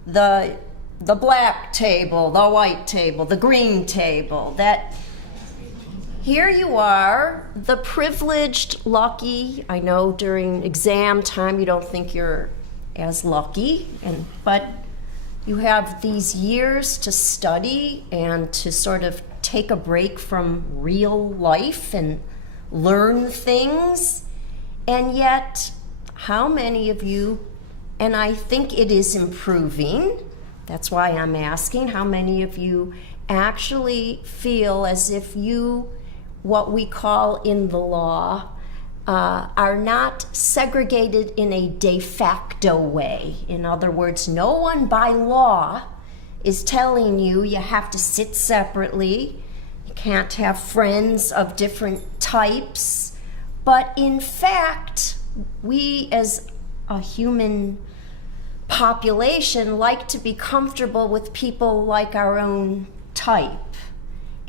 the black table, the white table, the green table. That here you are, the privileged, lucky. I know during exam time you don't think you're as lucky, but you have these years to study and to sort of take a break from real life and learn things. And yet, how many of you, and I think it is improving, that's why I'm asking, how many of you actually feel as if you, what we call in the law, are not segregated in a de facto way. In other words, no one by law is telling you you have to sit separately, you can't have friends of different types, but in fact, we as a human population like to be comfortable with people like our own type.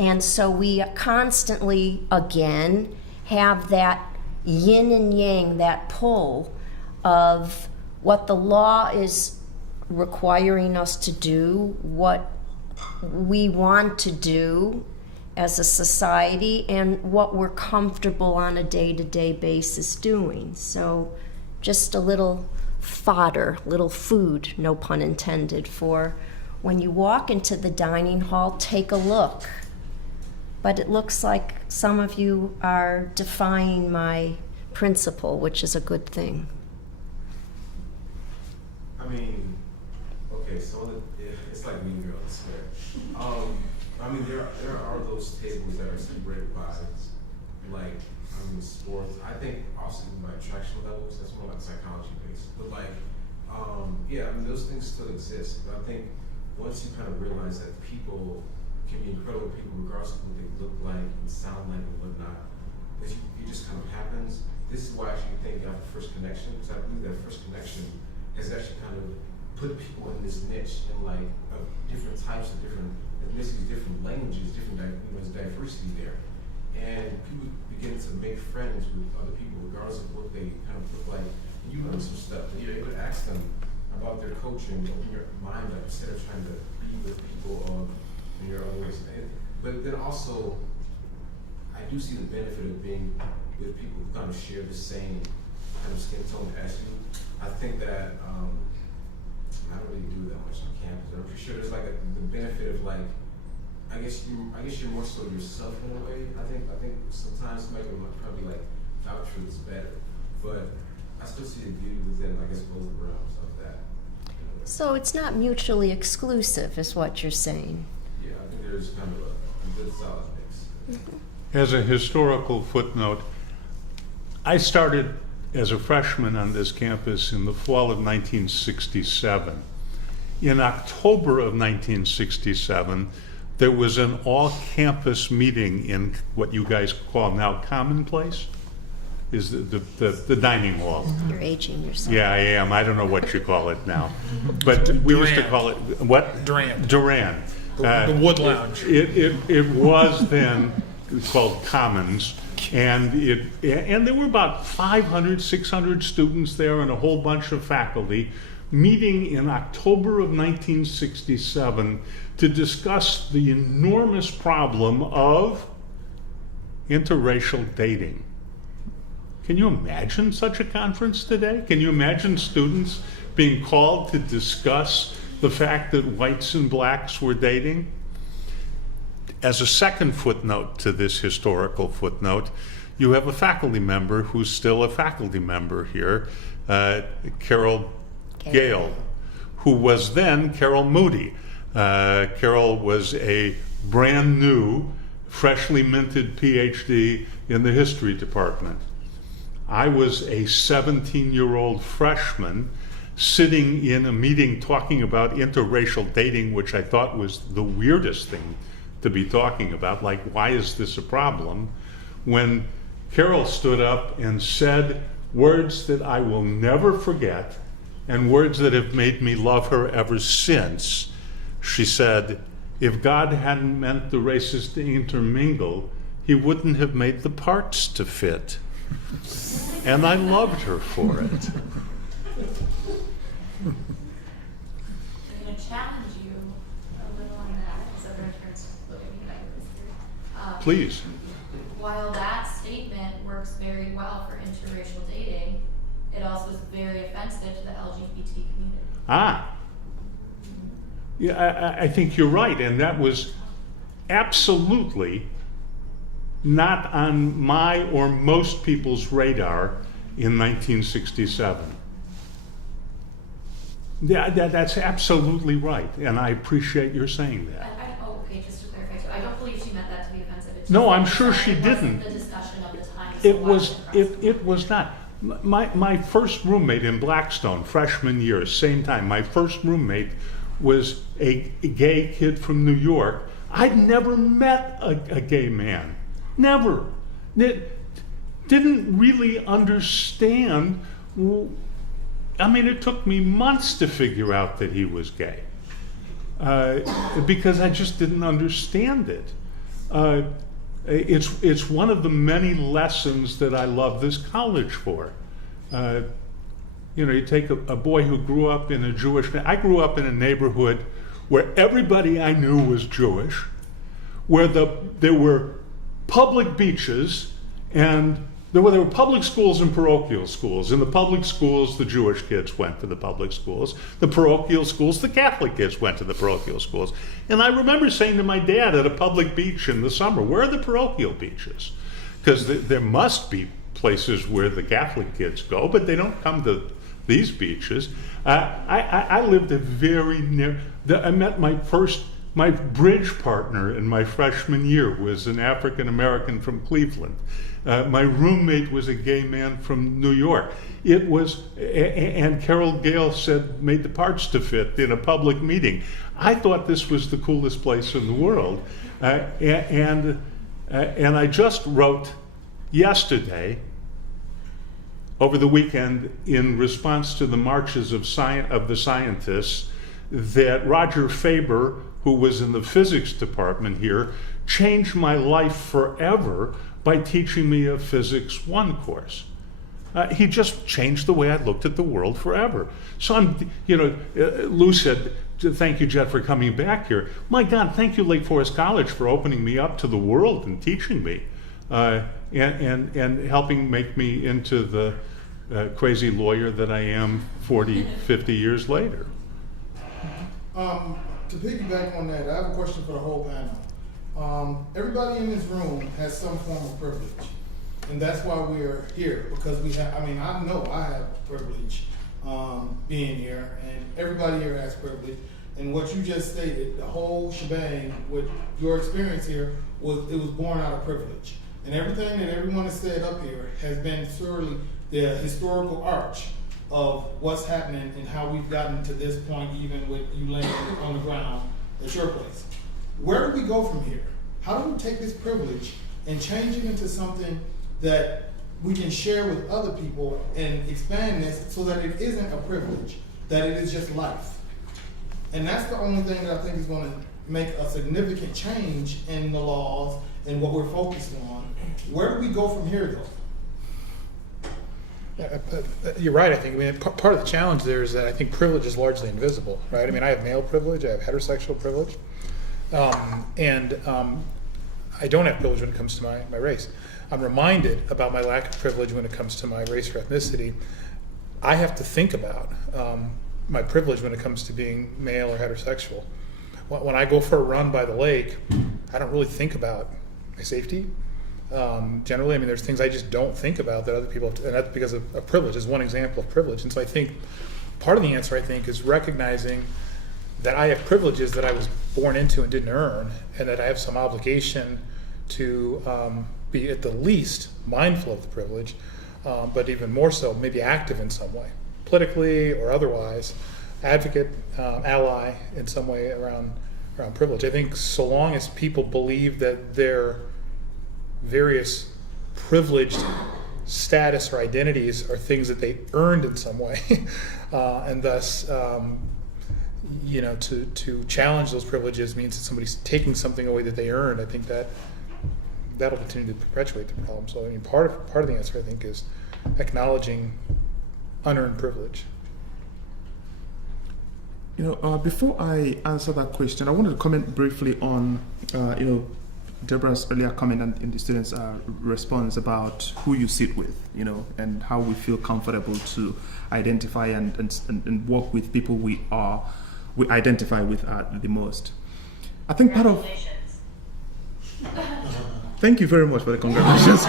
And so we constantly, again, have that yin and yang, that pull of what the law is requiring us to do, what we want to do as a society, and what we're comfortable on a day-to-day basis doing. So just a little fodder, little food, no pun intended, for when you walk into the dining hall, take a look. But it looks like some of you are defying my principle, which is a good thing. I mean, okay, so it's like Mean Girls, I swear. I mean, there are those tables that are separated by, like, sports. I think also by attraction levels, that's more like psychology based. But like, yeah, I mean, those things still exist. But I think once you kind of realize that people can be incredible people regardless of what they look like and sound like and whatnot, it just kind of happens. This is why I actually think you have the first connection, because I believe that first connection has actually kind of put people in this niche and like of different types of different ethnicities, different languages, different there's diversity there. And people begin to make friends with other people regardless of what they kind of look like. And you learn some stuff, and you're able to ask them about their culture and open your mind up instead of trying to be with people in your other ways. But then also, I do see the benefit of being with people who kind of share the same kind of skin tone as you. I think that I don't really do that much on campus. I'm pretty sure there's like the benefit of like, I guess you're more so yourself in a way. I think sometimes somebody would probably like vouch for this better, but I still see the beauty within, I guess, both realms of that. So it's not mutually exclusive, is what you're saying. Yeah, I think there's kind of a good solid mix. As a historical footnote, I started as a freshman on this campus in the fall of 1967. In October of 1967, there was an all-campus meeting in what you guys call now Commonplace, is the dining hall. You're aging yourself. Yeah, I am. I don't know what you call it now. But we used to call it, what? Durand. Durand. The Wood Lounge. It was then called Commons, and there were about 500, 600 students there and a whole bunch of faculty meeting in October of 1967 to discuss the enormous problem of interracial dating. Can you imagine such a conference today? Can you imagine students being called to discuss the fact that whites and blacks were dating? As a second footnote to this historical footnote, you have a faculty member who's still a faculty member here, Carol Gale, who was then Carol Moody. Carol was a brand new, freshly minted PhD in the history department. I was a 17-year-old freshman sitting in a meeting talking about interracial dating, which I thought was the weirdest thing to be talking about, like, why is this a problem? When Carol stood up and said words that I will never forget, and words that have made me love her ever since. She said, if God hadn't meant the races to intermingle, he wouldn't have made the parts to fit. And I loved her for it. I'm going to challenge you a little on that, because other attorneys look at me like this. Please. While that statement works very well for interracial dating, it also is very offensive to the LGBT community. Ah. Yeah, I think you're right, and that was absolutely not on my or most people's radar in 1967. Yeah, that's absolutely right, and I appreciate your saying that. Okay, just to clarify too, I don't believe she meant that to be offensive. It's No, just I'm that sure she it wasn't didn't. The discussion of the time. It was not. My first roommate in Blackstone, freshman year, same time, my first roommate was a gay kid from New York. I'd never met a gay man. Never. Didn't really understand. I mean, it took me months to figure out that he was gay because I just didn't understand it. It's one of the many lessons that I love this college for. You take a boy who grew up in a Jewish, I grew up in a neighborhood where everybody I knew was Jewish, where there were public beaches, and there were public schools and parochial schools. In the public schools, the Jewish kids went to the public schools. The parochial schools, the Catholic kids went to the parochial schools. And I remember saying to my dad at a public beach in the summer, where are the parochial beaches? Because there must be places where the Catholic kids go, but they don't come to these beaches. I lived a very near, I met my bridge partner in my freshman year was an African American from Cleveland. My roommate was a gay man from New York. It was, and Carol Gale made the parts to fit in a public meeting. I thought this was the coolest place in the world. And I just wrote yesterday, over the weekend, in response to the marches of the scientists, that Roger Faber, who was in the physics department here, changed my life forever by teaching me a Physics 1 course. He just changed the way I looked at the world forever. So Lou said, thank you, Jet, for coming back here. My God, thank you, Lake Forest College, for opening me up to the world and teaching me, and helping make me into the crazy lawyer that I am 40, 50 years later. To piggyback on that, I have a question for the whole panel. Everybody in this room has some form of privilege, and that's why we're here, because we have, I know I have privilege being here, and everybody here has privilege. And what you just stated, the whole shebang with your experience here, was born out of privilege. And everything that everyone has said up here has been surely the historical arch of what's happening and how we've gotten to this point, even with you laying on the ground at your place. Where do we go from here? How do we take this privilege and change it into something that we can share with other people and expand this so that it isn't a privilege, that it is just life? And that's the only thing that I think is going to make a significant change in the laws and what we're focused on. Where do we go from here, though? You're right, I think. I mean, part of the challenge there is that I think privilege is largely invisible, right? I mean, I have male privilege, I have heterosexual privilege, and I don't have privilege when it comes to my race. I'm reminded about my lack of privilege when it comes to my race or ethnicity. I have to think about my privilege when it comes to being male or heterosexual. When I go for a run by the lake, I don't really think about my safety. Generally, I mean, there's things I just don't think about that other people, and that's because of privilege, is one example of privilege. And so I think part of the answer, I think, is recognizing that I have privileges that I was born into and didn't earn, and that I have some obligation to be at the least mindful of the privilege, but even more so, maybe active in some way, politically or otherwise, advocate, ally in some way around privilege. I think so long as people believe that their various privileged status or identities are things that they earned in some way, and thus, to challenge those privileges means that somebody's taking something away that they earned. I think that'll continue to perpetuate the problem. So I mean, part of the answer, I think, is acknowledging unearned privilege. Before I answer that question, I wanted to comment briefly on, Debra's earlier comment and in the students' response about who you sit with, and how we feel comfortable to identify and work with people we identify with the most. I think part of. Thank you very much for the congratulations.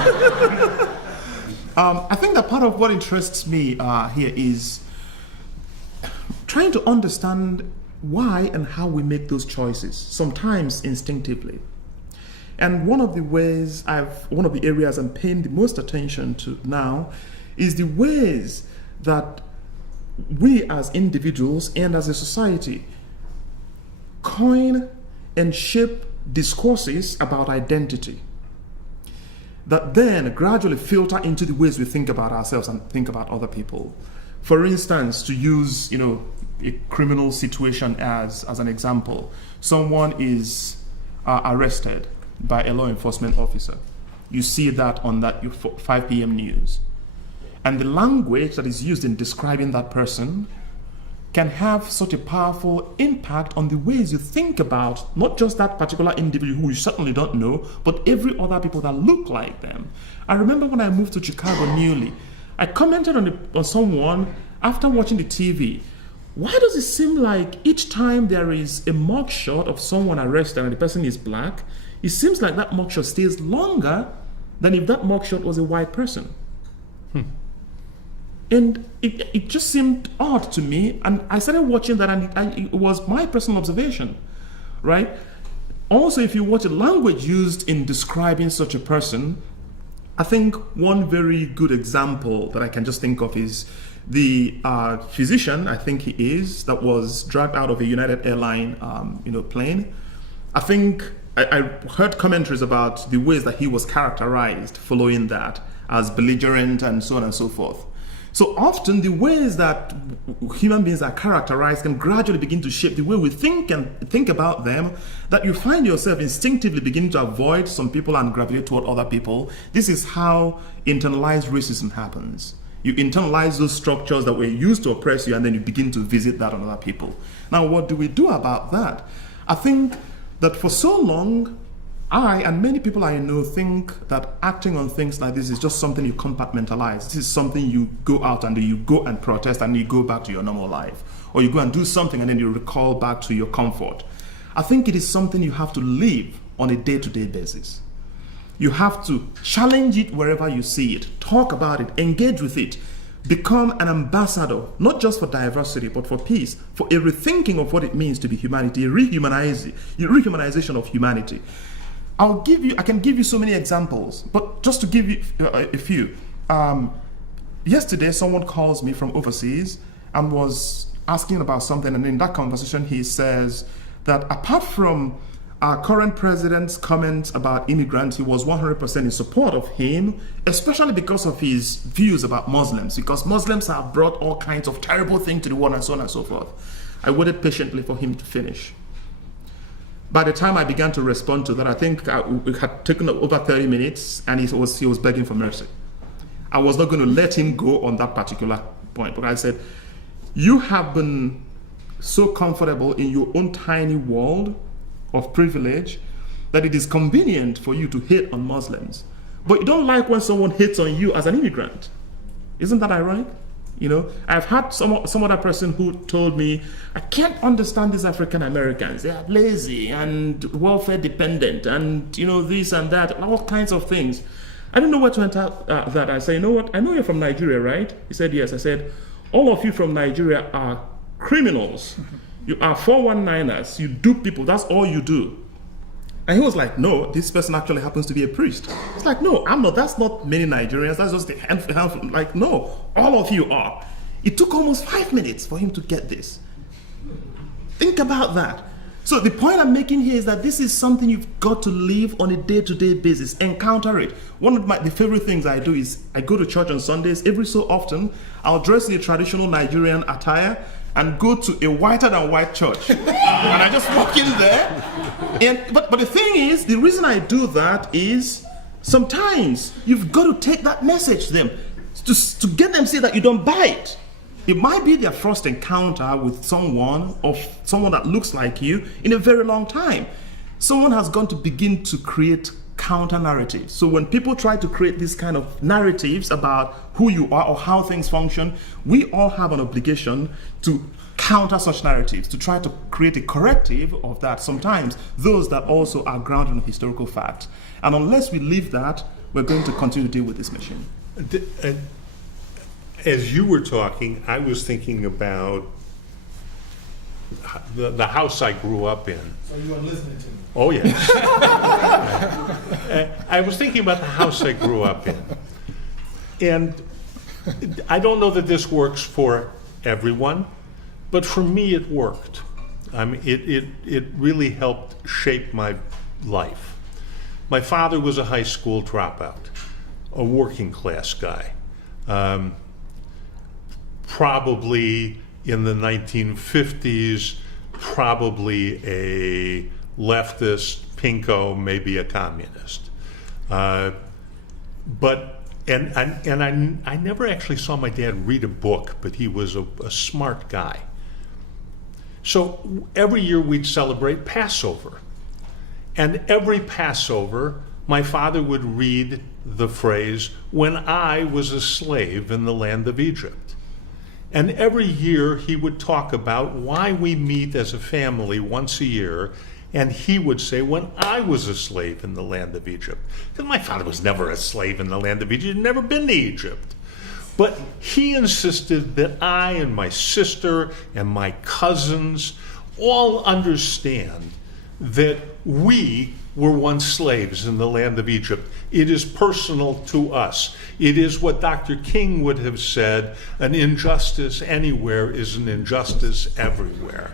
I think that part of what interests me here is trying to understand why and how we make those choices, sometimes instinctively. And one of the areas I'm paying the most attention to now is the ways that we as individuals and as a society coin and shape discourses about identity that then gradually filter into the ways we think about ourselves and think about other people. For instance, to use a criminal situation as an example, someone is arrested by a law enforcement officer. You see that on that 5 p.m. news. And the language that is used in describing that person can have such a powerful impact on the ways you think about not just that particular individual who you certainly don't know, but every other people that look like them. I remember when I moved to Chicago newly, I commented on someone after watching the TV. Why does it seem like each time there is a mugshot of someone arrested and the person is black, it seems like that mugshot stays longer than if that mugshot was a white person? And it just seemed odd to me, and I started watching that, and it was my personal observation, right? Also, if you watch the language used in describing such a person, I think one very good example that I can just think of is the physician, I think he is, that was dragged out of a United Airline plane. I think I heard commentaries about the ways that he was characterized following that as belligerent and so on and so forth. So often the ways that human beings are characterized can gradually begin to shape the way we think about them, that you find yourself instinctively beginning to avoid some people and gravitate toward other people. This is how internalized racism happens. You internalize those structures that were used to oppress you, and then you begin to visit that on other people. Now, what do we do about that? I think that for so long, I and many people I know think that acting on things like this is just something you compartmentalize. This is something you go out and you go and protest and you go back to your normal life. Or you go and do something and then you recall back to your comfort. I think it is something you have to live on a day-to-day basis. You have to challenge it wherever you see it, talk about it, engage with it, become an ambassador, not just for diversity, but for peace, for a rethinking of what it means to be humanity, a rehumanization of humanity. I can give you so many examples, but just to give you a few. yesterday someone calls me from overseas and was asking about something, and in that conversation he says that apart from our current president's comments about immigrants, he was 100% in support of him, especially because of his views about Muslims, because Muslims have brought all kinds of terrible things to the world and so on and so forth. I waited patiently for him to finish. By the time I began to respond to that, I think it had taken over 30 minutes, and he was begging for mercy. I was not going to let him go on that particular point, but I said, you have been so comfortable in your own tiny world of privilege that it is convenient for you to hate on Muslims, but you don't like when someone hates on you as an immigrant. Isn't that ironic? You know, I've had some other person who told me, I can't understand these African Americans. They are lazy and welfare dependent and, you know, this and that, all kinds of things. I didn't know where to enter that. I said, you know what, I know you're from Nigeria, right? He said, yes. I said, all of you from Nigeria are criminals. You are 419ers. You dupe people. That's all you do. And he was like, no, this person actually happens to be a priest. It's like, no, I'm not. That's not many Nigerians. That's just a handful. Like, no, all of you are. It took almost 5 minutes for him to get this. Think about that. So the point I'm making here is that this is something you've got to live on a day-to-day basis. Encounter it. One of the favorite things I do is I go to church on Sundays. Every so often, I'll dress in a traditional Nigerian attire and go to a whiter than white church. And I just walk in there. But the thing is, the reason I do that is sometimes you've got to take that message to them to get them to say that you don't buy it. It might be their first encounter with someone that looks like you in a very long time. Someone has gone to begin to create counter narratives. So when people try to create these kind of narratives about who you are or how things function, we all have an obligation to counter such narratives, to try to create a corrective of that, sometimes those that also are grounded in historical fact. And unless we leave that, we're going to continue to deal with this machine. As you were talking, I was thinking about the house I grew up in. So you weren't listening to me? Oh, yes. I was thinking about the house I grew up in. And I don't know that this works for everyone, but for me it worked. I mean, it really helped shape my life. My father was a high school dropout, a working class guy. Probably in the 1950s, probably a leftist, pinko, maybe a communist. I never actually saw my dad read a book, but he was a smart guy. So every year we'd celebrate Passover. And every Passover, my father would read the phrase, "When I was a slave in the land of Egypt." And every year he would talk about why we meet as a family once a year, and he would say, "When I was a slave in the land of Egypt." Because my father was never a slave in the land of Egypt, he'd never been to Egypt. But he insisted that I and my sister and my cousins all understand that we were once slaves in the land of Egypt. It is personal to us. It is what Dr. King would have said, an injustice anywhere is an injustice everywhere.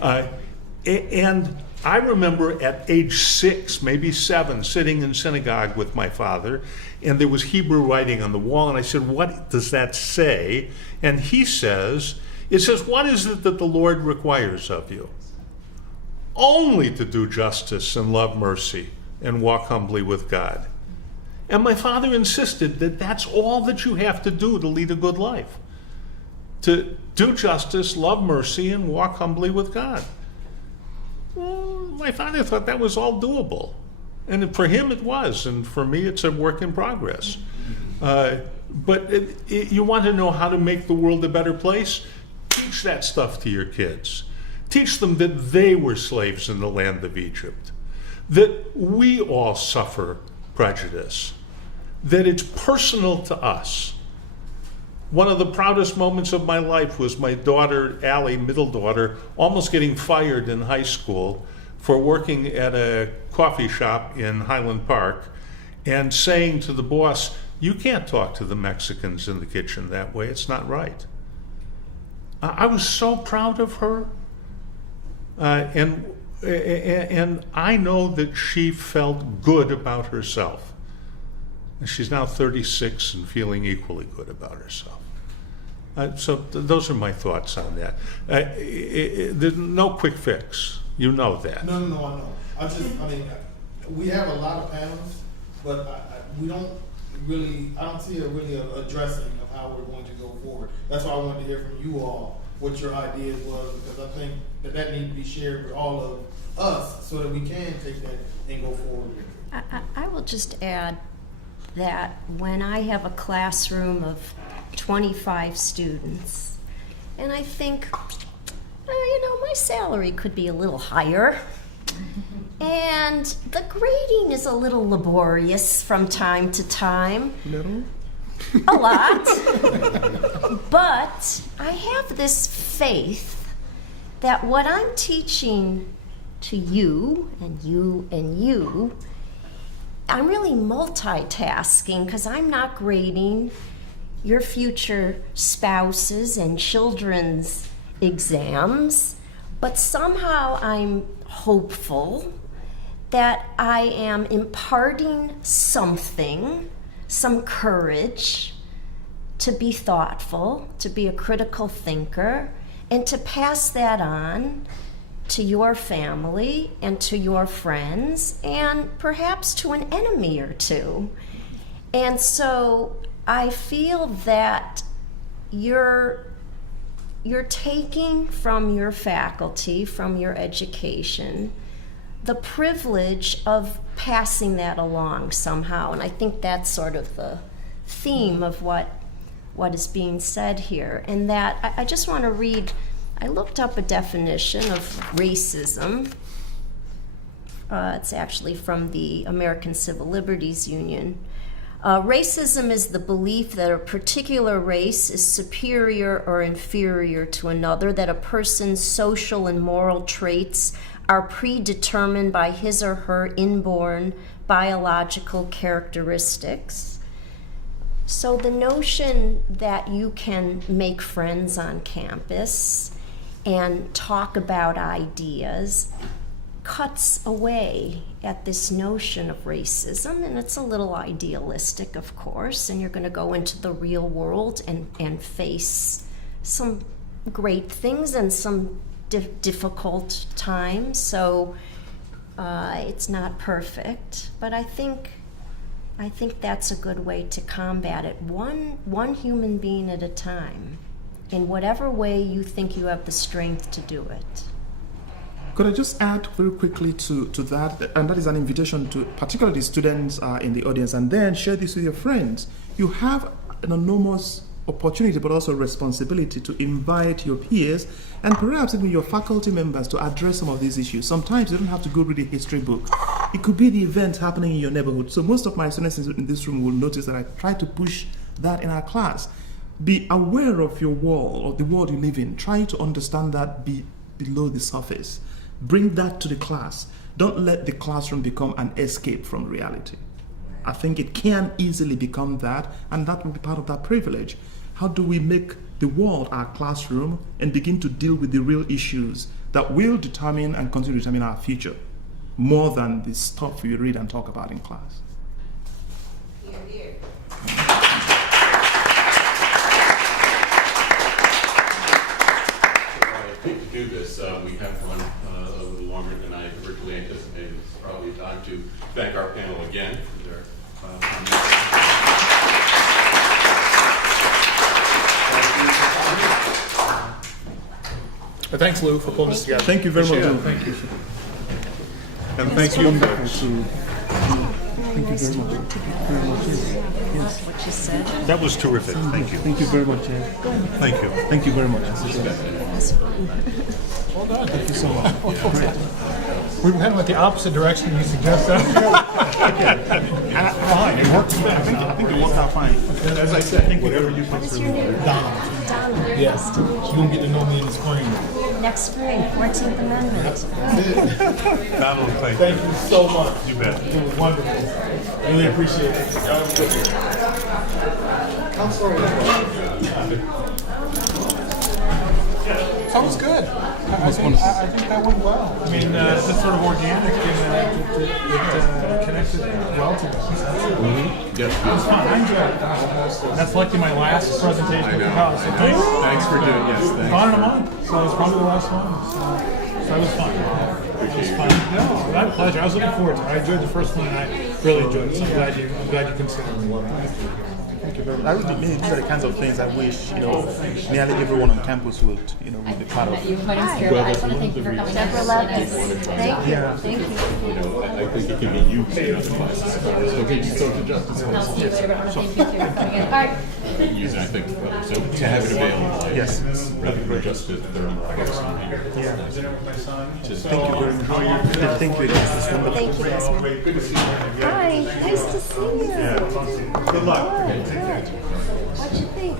And I remember at age 6, maybe 7, sitting in synagogue with my father, and there was Hebrew writing on the wall, and I said, "What does that say?" And he says, it says, "What is it that the Lord requires of you? Only to do justice and love mercy and walk humbly with God." And my father insisted that that's all that you have to do to lead a good life. To do justice, love mercy, and walk humbly with God. Well, my father thought that was all doable. And for him it was, and for me it's a work in progress. But you want to know how to make the world a better place? Teach that stuff to your kids. Teach them that they were slaves in the land of Egypt, that we all suffer prejudice, that it's personal to us. One of the proudest moments of my life was my daughter, Allie, middle daughter, almost getting fired in high school for working at a coffee shop in Highland Park and saying to the boss, You can't talk to the Mexicans in the kitchen that way. It's not right. I was so proud of her. And I know that she felt good about herself. And she's now 36 and feeling equally good about herself. Those are my thoughts on that. There's no quick fix. You know that. No, I know. I mean, we have a lot of panels, but we don't really, I don't see really a addressing of how we're going to go forward. That's why I wanted to hear from you all what your ideas was, because I think that needs to be shared with all of us so that we can take that and go forward with it. I will just add that when I have a classroom of 25 students, and I think, my salary could be a little higher, and the grading is a little laborious from time to time. Little? A lot. But I have this faith that what I'm teaching to you and you and you, I'm really multitasking because I'm not grading your future spouses and children's exams, but somehow I'm hopeful that I am imparting something, some courage to be thoughtful, to be a critical thinker, and to pass that on to your family and to your friends and perhaps to an enemy or two. And so I feel that you're taking from your faculty, from your education, the privilege of passing that along somehow. And I think that's sort of the theme of what is being said here. And that I just want to read, I looked up a definition of racism. It's actually from the American Civil Liberties Union. Racism is the belief that a particular race is superior or inferior to another, that a person's social and moral traits are predetermined by his or her inborn biological characteristics. So the notion that you can make friends on campus and talk about ideas cuts away at this notion of racism, and it's a little idealistic, of course, and you're going to go into the real world and face some great things and some difficult times. So it's not perfect, but I think that's a good way to combat it, one human being at a time, in whatever way you think you have the strength to do it. Could I just add very quickly to that, and that is an invitation to particularly students in the audience, and then share this with your friends. You have an enormous opportunity, but also responsibility to invite your peers and perhaps even your faculty members to address some of these issues. Sometimes you don't have to go read a history book. It could be the event happening in your neighborhood. So most of my students in this room will notice that I try to push that in our class. Be aware of your world, or the world you live in. Try to understand that below the surface. Bring that to the class. Don't let the classroom become an escape from reality. I think it can easily become that, and that will be part of that privilege. How do we make the world our classroom and begin to deal with the real issues that will determine and continue to determine our future, more than the stuff we read and talk about in class? Here, here. I think to do this, we have run a little longer than I originally anticipated. It's probably time to thank our panel again for their Thanks, Lou, for pulling this together. Thank you very much. Appreciate it. Thank you. And thank you, folks. Thank you very much. Yes. What you said. That was terrific. Thank you. Thank you very much. Thank you. Thank you very much. Well done. Thank you so much. We went with the opposite direction you suggested. Fine, it worked. I think it worked out fine. As I said, Whatever you think. What's your name? Donald. Donald. Yes. You're going to get to know me in the spring. Next spring, 14th Amendment. Donald, thank Thank you. you so much. You bet. It was wonderful. Really appreciate it. Y'all have a good day. I'm sorry. That was good. I think that went well. I mean, it's just sort of organic and it connected well to them. Yes. It was fun. I enjoyed it. That's likely my last presentation at the house. So Thanks for doing this. Thanks. Gone in a month, so it's probably the last one. So it was fun. It was fun. No, my pleasure. I was looking forward to it. I enjoyed the first one, and I really enjoyed it. So I'm glad you considered it. Thank you very much. I really mean, these are the kinds of things I wish, nearly everyone on campus would, would be part of. My name's Debra. I just want to thank you for coming. Debra Levis. Thank you. Yeah. Thank you. I think it can be used in other classes. Social justice. I'll see you later, but I want to thank you too for coming in. Bye. Use it, I think, so to have it available. Yes. Rather than just the person here. Yeah. Dinner with my son. Just Thank you very much. Thank you. It's wonderful. Thank you, Desmond. Good to see you. Hi, nice to see you. Good luck. Good, good. What'd you think?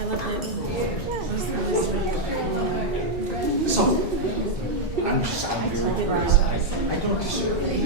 I love it. So, I'm just going to be real curious. I don't disagree.